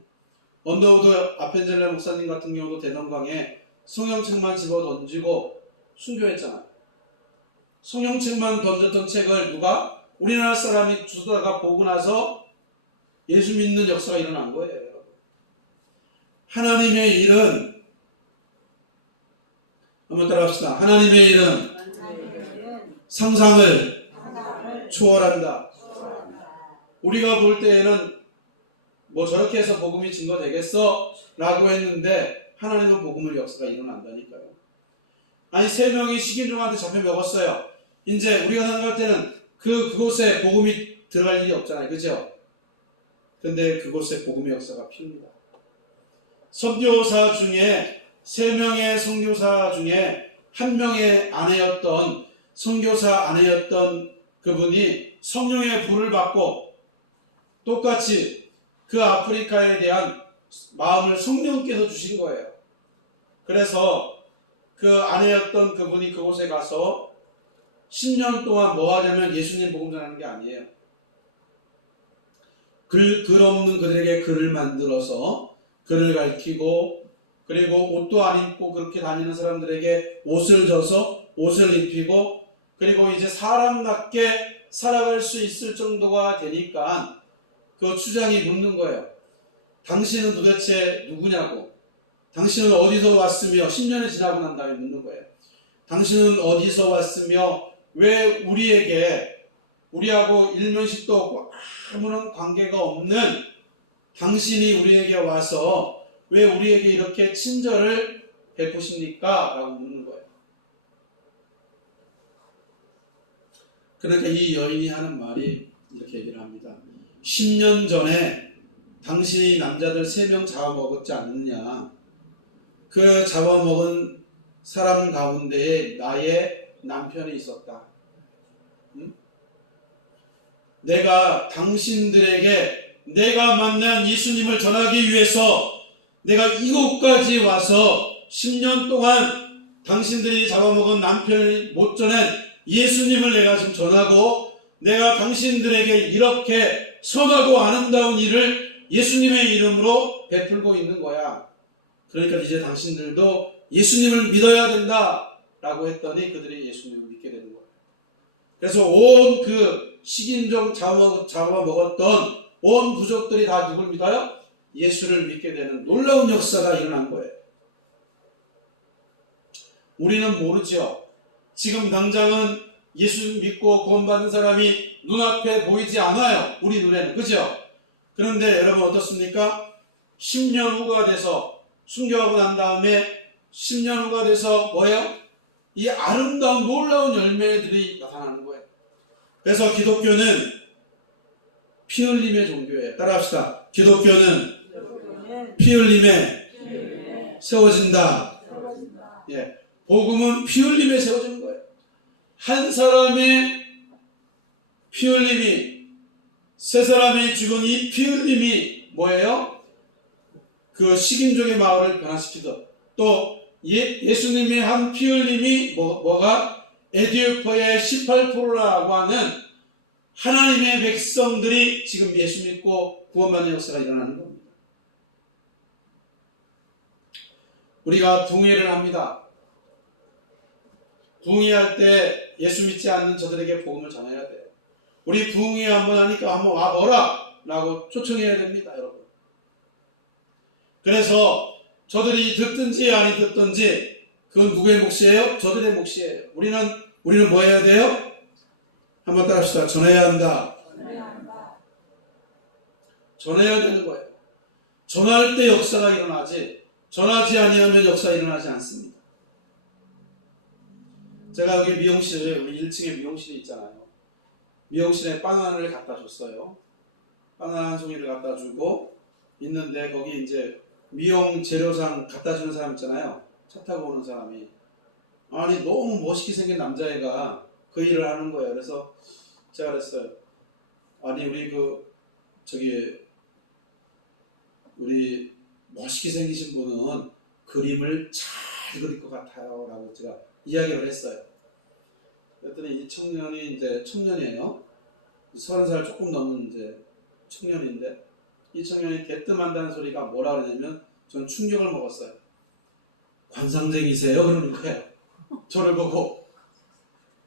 언더우드 아펜젤레 목사님 같은 경우도 대동강에 성경책만 집어 던지고 순교했잖아요. 성경책만 던졌던 책을 누가? 우리나라 사람이 주다가 보고 나서 예수 믿는 역사가 일어난 거예요, 여러분. 하나님의 일은, 한번 따라합시다. 하나님의 일은 상상을 초월한다. 우리가 볼 때에는 저렇게 해서 복음이 증거되겠어? 라고 했는데 하나님은 복음의 역사가 일어난다니까요. 아니 3명이 식인종한테 잡혀 먹었어요. 이제 우리가 생각할 때는 그곳에 복음이 들어갈 일이 없잖아요. 그죠? 근데 그곳에 복음의 역사가 피웁니다. 선교사 중에 3명의 선교사 중에 1명의 아내였던 선교사 아내였던 그분이 성령의 불을 받고 똑같이 그 아프리카에 대한 마음을 성령께서 주신 거예요. 그래서 그 아내였던 그분이 그곳에 가서 10년 동안 뭐 하냐면 예수님 복음 전하는 게 아니에요. 글 없는 그들에게 글을 만들어서 글을 가르치고, 그리고 옷도 안 입고 그렇게 다니는 사람들에게 옷을 줘서 옷을 입히고, 그리고 이제 사람답게 살아갈 수 있을 정도가 되니까 그 추장이 묻는 거예요. 당신은 도대체 누구냐고. 당신은 어디서 왔으며, 10년이 지나고 난 다음에 묻는 거예요. 당신은 어디서 왔으며 왜 우리하고 일면식도 없고 아무런 관계가 없는 당신이 우리에게 와서 왜 우리에게 이렇게 친절을 베푸십니까? 라고 묻는 거예요. 그러니까 이 여인이 하는 말이 이렇게 얘기를 합니다. 10년 전에 당신이 남자들 3명 잡아먹었지 않느냐. 그 잡아먹은 사람 가운데에 나의 남편이 있었다. 응? 내가 당신들에게 내가 만난 예수님을 전하기 위해서 내가 이곳까지 와서 10년 동안 당신들이 잡아먹은 남편이 못 전한 예수님을 내가 지금 전하고, 내가 당신들에게 이렇게 선하고 아름다운 일을 예수님의 이름으로 베풀고 있는 거야. 그러니까 이제 당신들도 예수님을 믿어야 된다 라고 했더니 그들이 예수님을 믿게 되는 거예요. 그래서 온 그 식인종 잡아먹었던 온 부족들이 다 누굴 믿어요? 예수를 믿게 되는 놀라운 역사가 일어난 거예요. 우리는 모르죠. 지금 당장은 예수 믿고 구원받은 사람이 눈앞에 보이지 않아요. 우리 눈에는. 그죠? 그런데 여러분 어떻습니까? 10년 후가 돼서 순교하고 난 다음에 10년 후가 돼서 뭐예요? 이 아름다운 놀라운 열매들이 나타나는 거예요. 그래서 기독교는 피 흘림의 종교예요. 따라합시다. 기독교는 피 흘림에 세워진다. 예, 복음은 피 흘림에 세워지는 거예요. 한 사람의 피 흘림이, 세 사람이 죽은 이 피 흘림이 뭐예요? 그 식인종의 마을을 변화시키듯, 또 예수님의 한 피 흘림이 뭐가 에디오피아의 18%라고 하는 하나님의 백성들이 지금 예수 믿고 구원받는 역사가 일어나는 겁니다. 우리가 부흥회를 합니다. 부흥회할 때 예수 믿지 않는 저들에게 복음을 전해야 돼요. 우리 부흥회 한번 하니까 한번 와보라 라고 초청해야 됩니다, 여러분. 그래서 저들이 듣든지 아니 듣든지 그건 누구의 몫이에요? 저들의 몫이에요. 우리는 뭐 해야 돼요? 한번 따라합시다. 전해야 한다. 전해야 되는 거예요. 전할 때 역사가 일어나지, 전하지 아니하면 역사가 일어나지 않습니다. 제가 여기 미용실, 우리 1층에 미용실이 있잖아요. 미용실에 바나나를 갖다 줬어요. 바나나 한 송이를 갖다 주고 있는데, 거기 이제 미용 재료상 갖다 주는 사람 있잖아요. 차 타고 오는 사람이. 아니, 너무 멋있게 생긴 남자애가 그 일을 하는 거예요. 그래서 제가 그랬어요. 아니, 우리 멋있게 생기신 분은 그림을 잘 그릴 것 같아요. 라고 제가 이야기를 했어요. 그랬더니 이 청년이 이제 청년이에요. 30살 조금 넘은 이제 청년인데, 이 청년이 대뜸한다는 소리가 뭐라 그러냐면, 전 충격을 먹었어요. 관상쟁이세요? 그러는 거예요. 저를 보고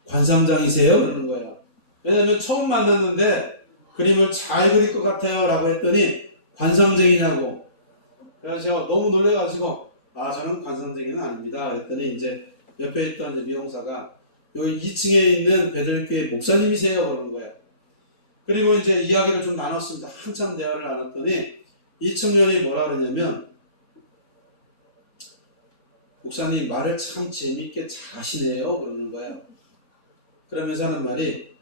관상장이세요? 그러는 거예요. 왜냐면 처음 만났는데 그림을 잘 그릴 것 같아요 라고 했더니 관상쟁이냐고. 그래서 제가 너무 놀래가지고, 저는 관상쟁이는 아닙니다 그랬더니 이제 옆에 있던 이제 미용사가 여기 2층에 있는 베들교회 목사님이세요? 그러는 거예요. 그리고 이제 이야기를 좀 나눴습니다. 한참 대화를 나눴더니 이 청년이 뭐라 그러냐면, 목사님 말을 참 재밌게 잘하시네요 그러는 거예요. 그러면서 하는 말이,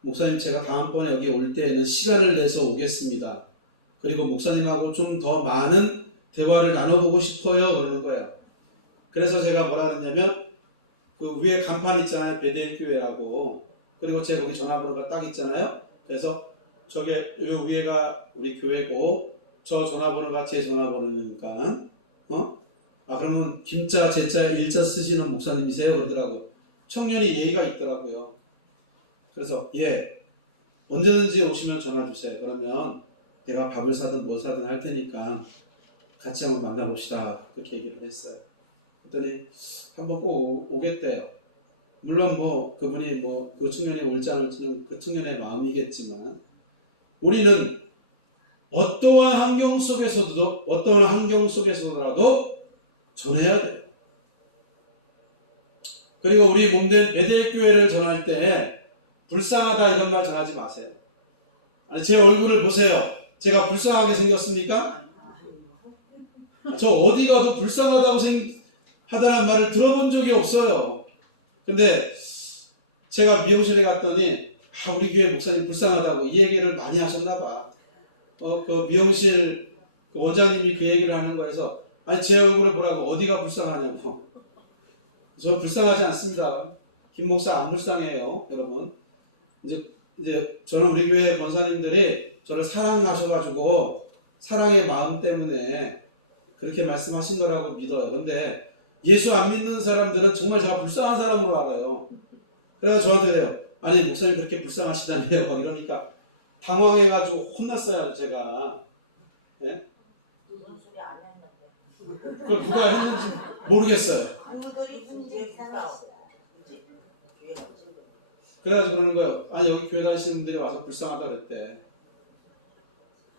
목사님 제가 다음번에 여기 올 때에는 시간을 내서 오겠습니다. 그리고 목사님하고 좀 더 많은 대화를 나눠보고 싶어요 그러는 거예요. 그래서 제가 뭐라 그랬냐면, 그 위에 간판 있잖아요. 베델교회라고. 그리고 제 거기 전화번호가 딱 있잖아요. 그래서 저게 요 위에가 우리 교회고 저 전화번호가 제 전화번호니까 그러면 김자, 제자, 일자 쓰시는 목사님이세요? 그러더라고. 청년이 예의가 있더라고요. 그래서 언제든지 오시면 전화 주세요. 그러면 내가 밥을 사든 뭐 사든 할 테니까 같이 한번 만나봅시다. 그렇게 얘기를 했어요. 그랬더니 한번 꼭 오겠대요. 물론 뭐 그분이 뭐 그 청년이 올지 안 올지는 그 청년의 마음이겠지만 우리는 어떠한 환경 속에서라도 전해야 돼요. 그리고 우리 몸된 베델 교회를 전할 때 불쌍하다 이런 말 전하지 마세요. 아니 제 얼굴을 보세요. 제가 불쌍하게 생겼습니까? 저 어디 가도 불쌍하다고 하다는 말을 들어본 적이 없어요. 근데 제가 미용실에 갔더니 우리 교회 목사님 불쌍하다고 이 얘기를 많이 하셨나 봐. 그 미용실 그 원장님이 그 얘기를 하는 거에서 아니 제 얼굴을 보라고 어디가 불쌍하냐고. 저 불쌍하지 않습니다. 김 목사 안 불쌍해요, 여러분. 이제 저는 우리 교회 권사님들이 저를 사랑하셔가지고 사랑의 마음 때문에 그렇게 말씀하신 거라고 믿어요. 근데 예수 안 믿는 사람들은 정말 제가 불쌍한 사람으로 알아요. 그래서 저한테 그래요. 아니 목사님 그렇게 불쌍하시다며요. 막 이러니까 당황해가지고 혼났어요, 제가. 예? 무슨 소리 안 했는데. 그걸 누가 했는지 모르겠어요. 그들이 문제 이상했어요. 그래가지고 그러는 거예요. 아니 여기 교회 다니시는 분들이 와서 불쌍하다 그랬대.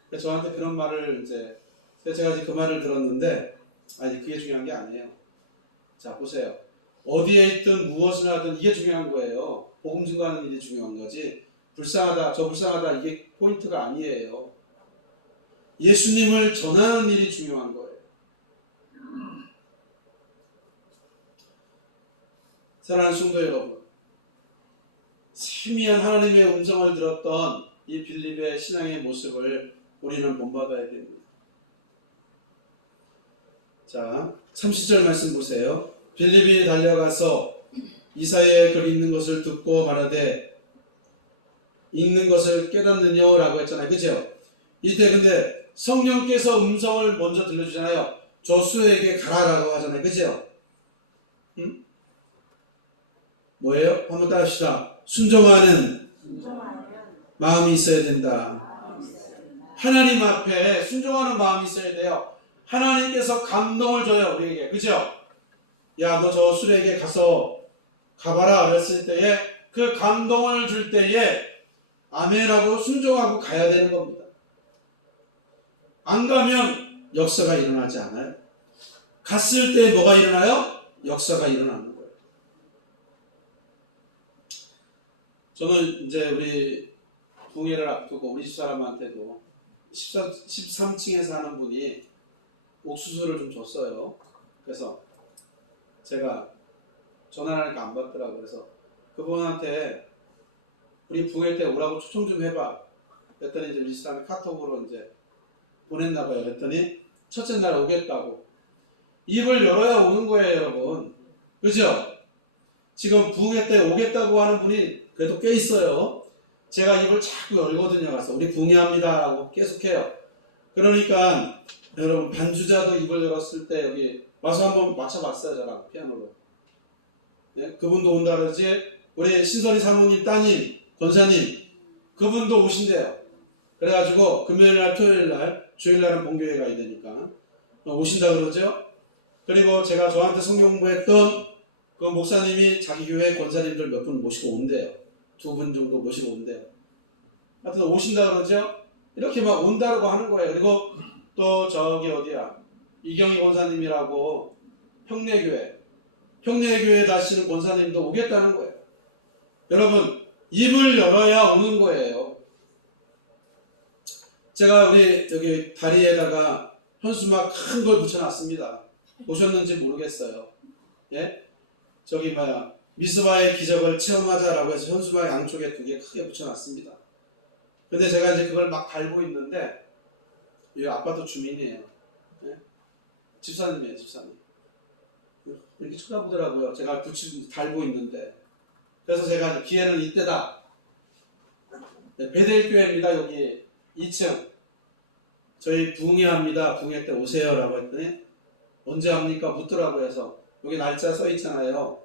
그래서 저한테 그런 말을 이제 제가 이제 그 말을 들었는데 아니 그게 중요한 게 아니에요. 자 보세요. 어디에 있든 무엇을 하든 이게 중요한 거예요. 복음 증거하는 일이 중요한 거지. 불쌍하다 저 불쌍하다 이게 포인트가 아니에요. 예수님을 전하는 일이 중요한 거예요. 사랑하는 성도 여러분, 세미한 하나님의 음성을 들었던 이 빌립의 신앙의 모습을 우리는 본받아야 됩니다. 자, 30절 말씀 보세요. 빌립이 달려가서 이사야의 글 읽는 것을 듣고 말하되 읽는 것을 깨닫느뇨 라고 했잖아요. 그죠? 이때 근데 성령께서 음성을 먼저 들려주잖아요. 조수에게 가라라고 하잖아요. 그죠? 뭐예요? 한번 따라합시다. 순종하는 마음이 있어야 된다. 하나님 앞에 순종하는 마음이 있어야 돼요. 하나님께서 감동을 줘요, 우리에게. 그죠? 야, 너 저 술에게 가봐라. 그랬을 때에 그 감동을 줄 때에 아멘하고 순종하고 가야 되는 겁니다. 안 가면 역사가 일어나지 않아요. 갔을 때 뭐가 일어나요? 역사가 일어나는 거예요. 저는 이제 우리 부흥회를 앞두고 우리 집사람한테도 13층에 사는 분이 옥수수를 좀 줬어요. 그래서 제가 전화를 하니까 안 받더라고요. 그래서 그분한테 우리 부흥회 때 오라고 초청 좀 해봐. 그랬더니 이제 우리 집사람이 카톡으로 이제 보냈나봐요. 그랬더니 첫째 날 오겠다고. 입을 열어야 오는 거예요, 여러분. 그죠? 지금 부흥회 때 오겠다고 하는 분이 그래도 꽤 있어요. 제가 입을 자꾸 열거든요. 가서 우리 부흥회합니다 라고 계속해요. 그러니까 여러분 반주자도 입을 열었을 때 여기 와서 한번 맞춰봤어요. 저랑 피아노로. 네? 그분도 온다 그러지. 우리 신선희 사모님 따님 권사님 그분도 오신대요. 그래가지고 금요일날 토요일날 주일날은 본교회 가야 되니까 오신다 그러죠. 그리고 제가 저한테 성경 공부했던 그 목사님이 자기 교회 권사님들 몇 분 모시고 온대요. 2분 정도 모시고 온대요. 하여튼 오신다 그러죠. 이렇게 막 온다고 하는 거예요. 그리고 또 저기 어디야 이경희 권사님이라고 평내교회 다시는 권사님도 오겠다는 거예요. 여러분 입을 열어야 오는 거예요. 제가 우리 여기 다리에다가 현수막 큰 걸 붙여놨습니다. 보셨는지 모르겠어요. 예? 저기 미스바의 기적을 체험하자라고 해서 현수막 양쪽에 2개 크게 붙여놨습니다. 근데 제가 이제 그걸 막 달고 있는데 이 아빠도 주민이에요. 예? 집사님이에요, 집사님. 이렇게 쳐다보더라고요. 제가 달고 있는데. 그래서 제가 기회는 이때다. 네, 베델교회입니다. 여기 2층. 저희 부흥회 합니다. 부흥회 때 오세요. 라고 했더니 언제 합니까? 묻더라고요. 해서 여기 날짜 써 있잖아요.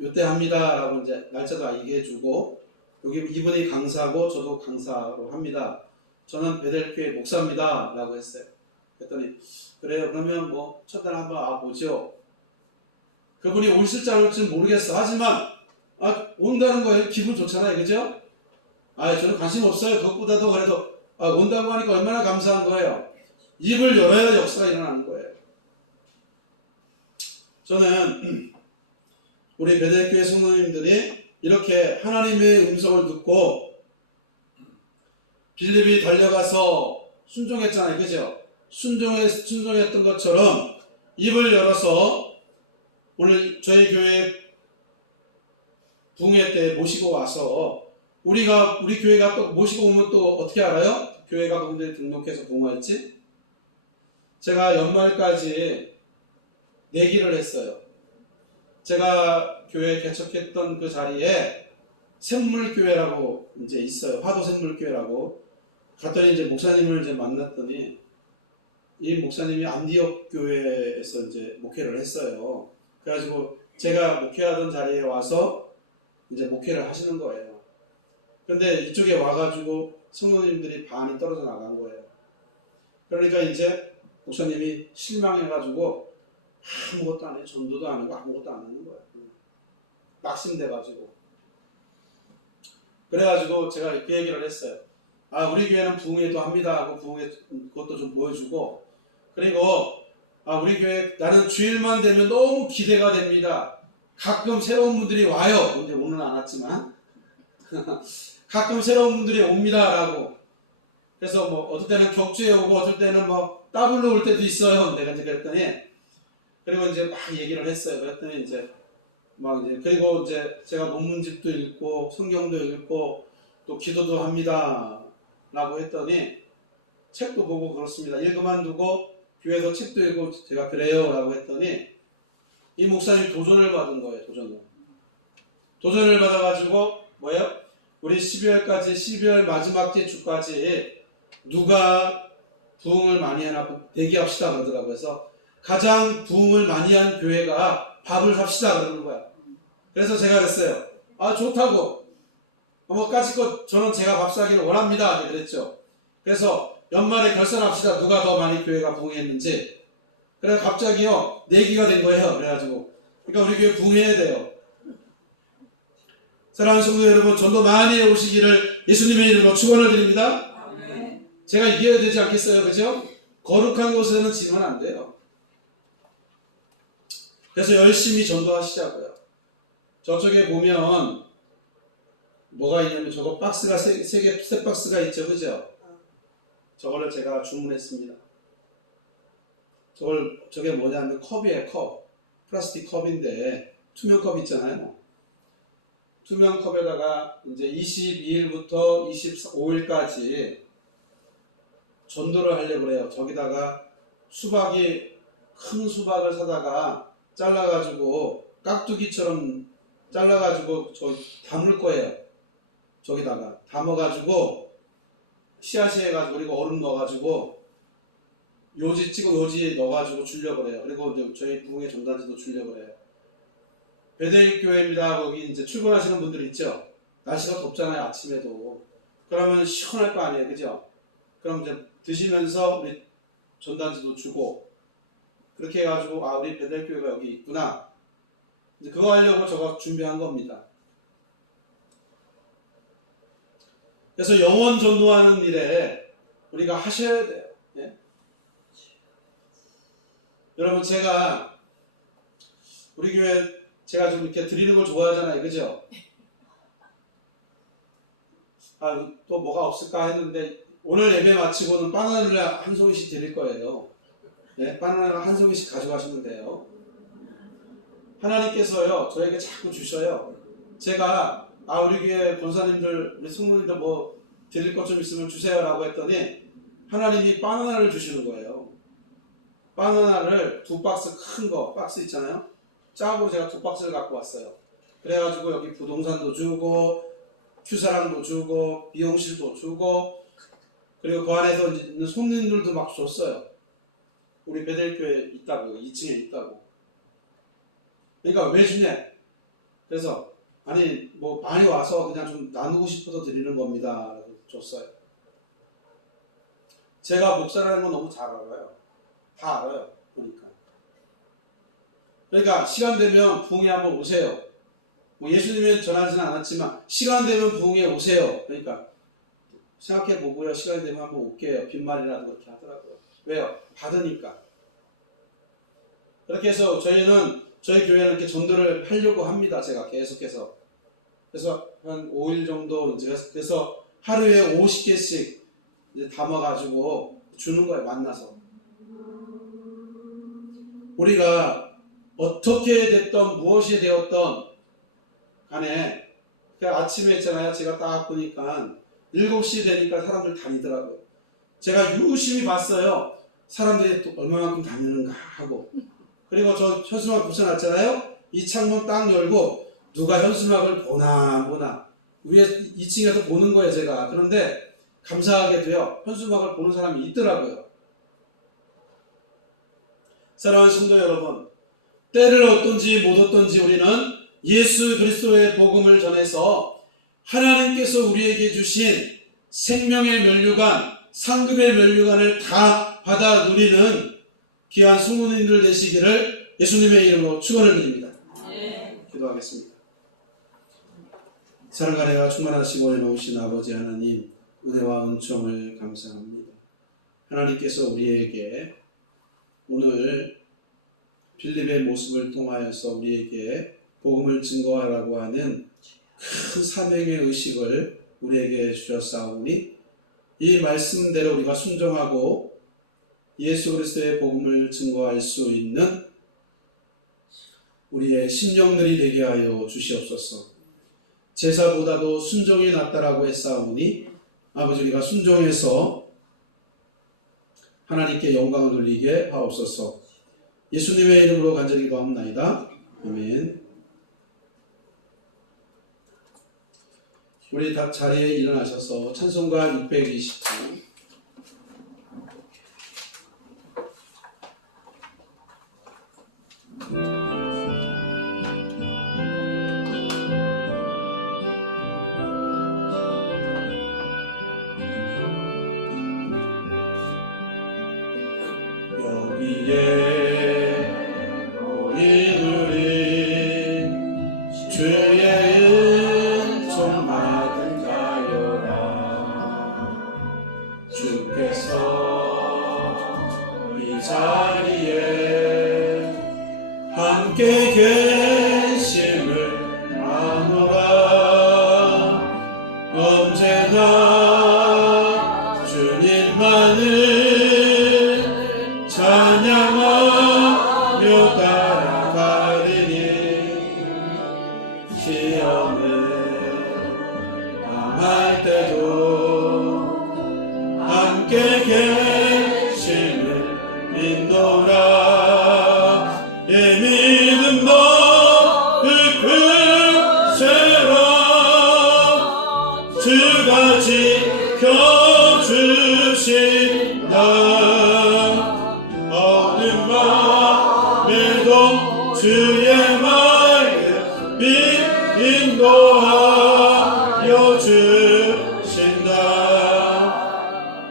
요때 합니다라고 이제 날짜도 얘기해주고 여기 이분이 강사고 저도 강사로 합니다. 저는 베델교회 목사입니다라고 했어요. 그랬더니 그래요. 그러면 뭐 첫날 한번 와보죠. 그분이 오실지 안 올지는 모르겠어. 하지만 온다는 거예요. 기분 좋잖아요. 그죠? 저는 관심 없어요. 그것보다도 그래도 온다고 하니까 얼마나 감사한 거예요. 입을 열어야 역사가 일어나는 거예요. 저는 우리 베델교회 성도님들이 이렇게 하나님의 음성을 듣고 빌립이 달려가서 순종했잖아요. 그죠? 순종했던 것처럼 입을 열어서 오늘 저희 교회 부흥회 때 모시고 와서 우리 교회가 또 모시고 오면 또 어떻게 알아요? 교회가 그분들이 등록해서 부흥할지? 제가 연말까지 내기를 했어요. 제가 교회 개척했던 그 자리에 샘물교회라고 이제 있어요. 화도 샘물교회라고. 갔더니 이제 목사님을 이제 만났더니 이 목사님이 안디옥 교회에서 이제 목회를 했어요. 그래가지고 제가 목회하던 자리에 와서 이제 목회를 하시는 거예요. 근데 이쪽에 와가지고 성도님들이 반이 떨어져 나간 거예요. 그러니까 이제 목사님이 실망해가지고 아무것도 안 해요. 전도도 안 하고 아무것도 안 하는 거예요. 낙심돼가지고. 그래가지고 제가 그 얘기를 했어요. 우리 교회는 부흥회도 합니다 하고 부흥회 그것도 좀 보여주고, 그리고 우리 교회 나는 주일만 되면 너무 기대가 됩니다. 가끔 새로운 분들이 와요. 근데 오늘은 안 왔지만 가끔 새로운 분들이 옵니다라고. 그래서 뭐 어떨 때는 격주에 오고 어떨 때는 뭐 더블로 올 때도 있어요. 내가 이제 그랬더니, 그리고 이제 막 얘기를 했어요. 그랬더니 이제 그리고 이제 제가 논문집도 읽고 성경도 읽고 또 기도도 합니다 라고 했더니, 책도 보고 그렇습니다. 일 그만두고 교회에서 책도 읽고 제가 그래요 라고 했더니 이 목사님이 도전을 받은 거예요. 도전을 받아가지고 뭐예요? 우리 12월 마지막 주까지 누가 부흥을 많이 하나 대기합시다 그러더라고요. 그래서 가장 부흥을 많이 한 교회가 밥을 삽시다 그러는 거야. 그래서 제가 그랬어요. 좋다고. 까짓것 저는 제가 밥 사기를 원합니다. 그랬죠. 그래서 연말에 결산합시다. 누가 더 많이 교회가 부흥했는지. 그래서 갑자기요 내기가 된 거예요. 그래가지고 그러니까 우리 교회 부흥해야 돼요. 사랑하는 성도 여러분, 전도 많이 오시기를 예수님의 이름으로 축원을 드립니다. 아멘. 제가 이겨야 되지 않겠어요? 그죠? 거룩한 곳에는 지면 안 돼요. 그래서 열심히 전도하시자고요. 저쪽에 보면 뭐가 있냐면 저거 박스가 세 박스가 있죠. 그죠? 저거를 제가 주문했습니다. 저게 뭐냐면 컵이에요. 컵. 플라스틱 컵인데 투명 컵 있잖아요. 투명 컵에다가 이제 22일부터 25일까지 전도를 하려고 해요. 저기다가 큰 수박을 사다가 잘라가지고 깍두기처럼 잘라가지고 담을 거예요. 저기다가 담아가지고 씨앗이 해가지고 그리고 얼음 넣어가지고 요지 넣어가지고 주려고 해요. 그리고 이제 저희 부흥회 전단지도 주려고 해요. 베델 교회입니다. 거기 이제 출근하시는 분들 있죠. 날씨가 덥잖아요. 아침에도. 그러면 시원할 거 아니에요. 그죠? 그럼 이제 드시면서 우리 전단지도 주고 그렇게 해가지고 우리 베델 교회가 여기 있구나. 이제 그거 하려고 저거 준비한 겁니다. 그래서 영혼 전도하는 일에 우리가 하셔야 돼요. 예? 여러분 우리 교회 제가 좀 이렇게 드리는 걸 좋아하잖아요. 그죠? 또 뭐가 없을까 했는데 오늘 예배 마치고는 바나나를 한 송이씩 드릴 거예요. 네? 바나나를 한 송이씩 가져가시면 돼요. 하나님께서요 저에게 자꾸 주셔요. 제가 우리 교회 권사님들 우리 성도님들 뭐 드릴 것 좀 있으면 주세요 라고 했더니 하나님이 바나나를 주시는 거예요. 바나나를 2박스 큰 거 박스 있잖아요. 짝으로 제가 2박스를 갖고 왔어요. 그래가지고 여기 부동산도 주고 큐사랑도 주고 미용실도 주고 그리고 그 안에서 있는 손님들도 막 줬어요. 우리 베델교회에 있다고 2층에 있다고. 그러니까 왜 주냐? 그래서 아니 뭐 많이 와서 그냥 좀 나누고 싶어서 드리는 겁니다. 줬어요. 제가 목사라는 건 너무 잘 알아요. 다 알아요. 보니까. 그러니까 시간 되면 부흥회 한번 오세요. 뭐 예수님은 전하지는 않았지만 시간 되면 부흥회 오세요. 그러니까 생각해 보고요. 시간이 되면 한번 올게요. 빈말이라도 그렇게 하더라고요. 왜요? 받으니까. 그렇게 해서 저희 교회는 이렇게 전도를 하려고 합니다. 제가 계속해서. 그래서 한 5일 정도 그래서 하루에 50개씩 이제 담아가지고 주는 거예요. 만나서. 우리가 어떻게 됐던 무엇이 되었던 간에 그러니까 아침에 있잖아요. 제가 딱 보니까 7시 되니까 사람들 다니더라고요. 제가 유심히 봤어요. 사람들이 또 얼마만큼 다니는가 하고. 그리고 저 현수막 붙여놨잖아요. 이 창문 딱 열고 누가 현수막을 보나 안 보나 위에 2층에서 보는 거예요. 제가. 그런데 감사하게도요. 현수막을 보는 사람이 있더라고요. 사랑하는 성도 여러분, 때를 얻든지 못 얻든지 우리는 예수 그리스도의 복음을 전해서 하나님께서 우리에게 주신 생명의 면류관, 상급의 면류관을 다 받아 누리는 귀한 성도님들 되시기를 예수님의 이름으로 축원을 드립니다. 기도하겠습니다. 사랑과 은혜가 충만하시고 은혜로우신 아버지 하나님, 은혜와 은총을 감사합니다. 하나님께서 우리에게 오늘 빌립의 모습을 통하여서 우리에게 복음을 증거하라고 하는 큰 사명의 의식을 우리에게 주셨사오니 이 말씀대로 우리가 순종하고 예수 그리스도의 복음을 증거할 수 있는 우리의 심령들이 되게 하여 주시옵소서. 제사보다도 순종이 낫다라고 했사오니 아버지 우리가 순종해서 하나님께 영광을 돌리게 하옵소서. 예수님의 이름으로 간절히 기도합나이다. 아멘. 우리 다 자리에 일어나셔서 찬송가 629 여기에 우리들이 주의 은총 받은 자여라. 주께서 이 자리에 함께 계심을 아노라. 언제나 주님만을 찬양하며 따라가리니 시험을 당할 때도 함께 계심을 믿노라. 이 믿음 너를 글쎄라. 주가 지켜주신다. 어둠 밤에도 주의 말씀 인도하여 주신다.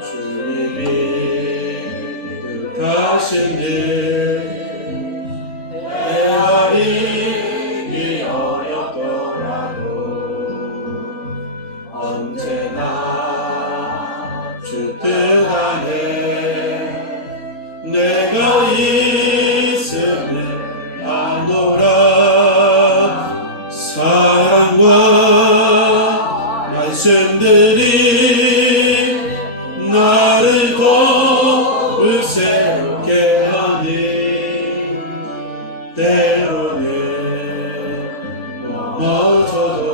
주님이 뜻하신 일 헤아리기 어렵더라도 언제나 주 뜻 안에 내가 있음을 아노라. 사랑과 말씀들이 나를 더욱 새롭게 하니 때로는 넘어져도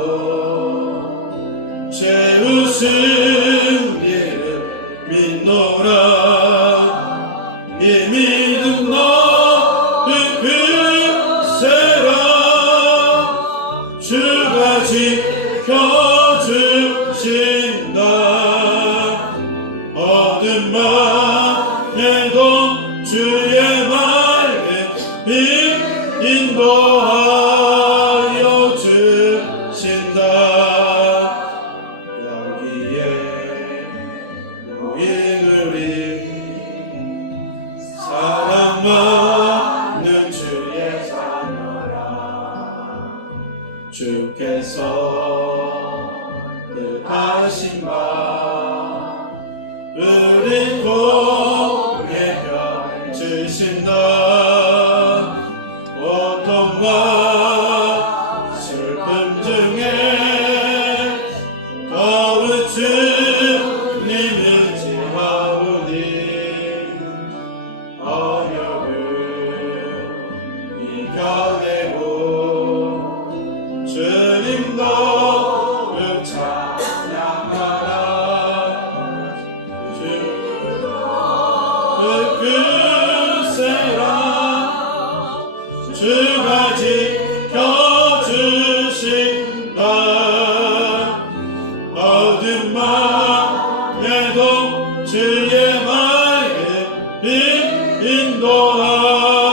죄우 승리를 믿노라. 이 믿음 너를 글쎄라. 주가 지켜주신다. 어둠 밤에도 주의 말씀 인도하여 주신다. 주께서 뜻하신 바 우리 통해 펴주신다. 고통과 슬픔 중에 더욱 주님을 지하오니 어려움 이겨내고 주님도 찬양하라. 그세라 주가 지켜주신다. 어둠 밤에도 주의 말씀 인도하여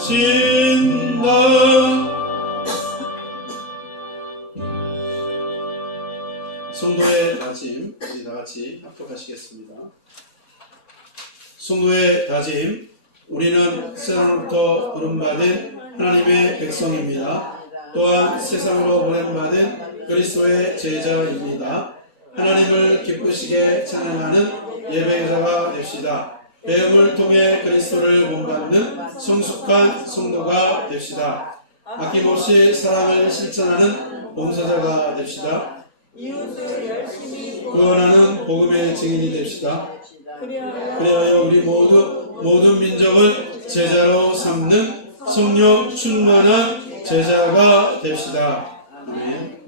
주신다. 성도의 다짐, 우리 다 같이 합독하시겠습니다. 성도의 다짐, 우리는 세상으로부터 부름받은 하나님의 백성입니다. 또한 세상으로 보냄받은 그리스도의 제자입니다. 하나님을 기쁘시게 찬양하는 예배자가 됩시다. 배움을 통해 그리스도를 본받는 성숙한 성도가 됩시다. 아낌없이 사랑을 실천하는 봉사자가 됩시다. 이웃을 열심히 구원하는 복음의 증인이 됩시다. 그리하여 그리하여 우리 모든 민족을 제자로 삼는 성령 충만한 제자가 됩시다. 아멘.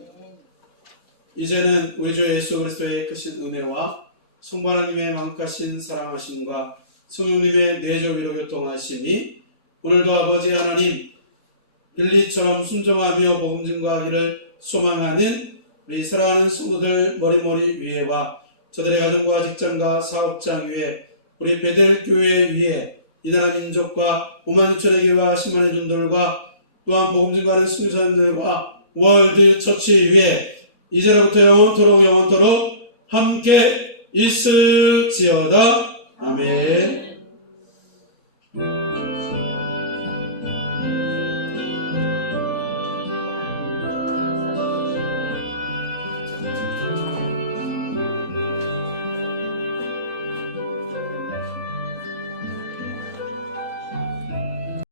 이제는 우리 주 예수 그리스도의 크신 은혜와 성부 하나님의 만극하신 사랑하심과 성령님의 내조위로 교통하심이 오늘도 아버지 하나님 빌리처럼 순종하며 복음 증거하기를 소망하는 우리 사랑하는 성도들 머리머리 위에와 저들의 가정과 직장과 사업장 위에 우리 베델 교회 위에 이 나라 민족과 5만 6천의 교회와 10만의 종들과 또한 복음 증거하는 순교자들과 월드 처치 위에 이제로부터 영원토록 함께 있을지어다. 아멘.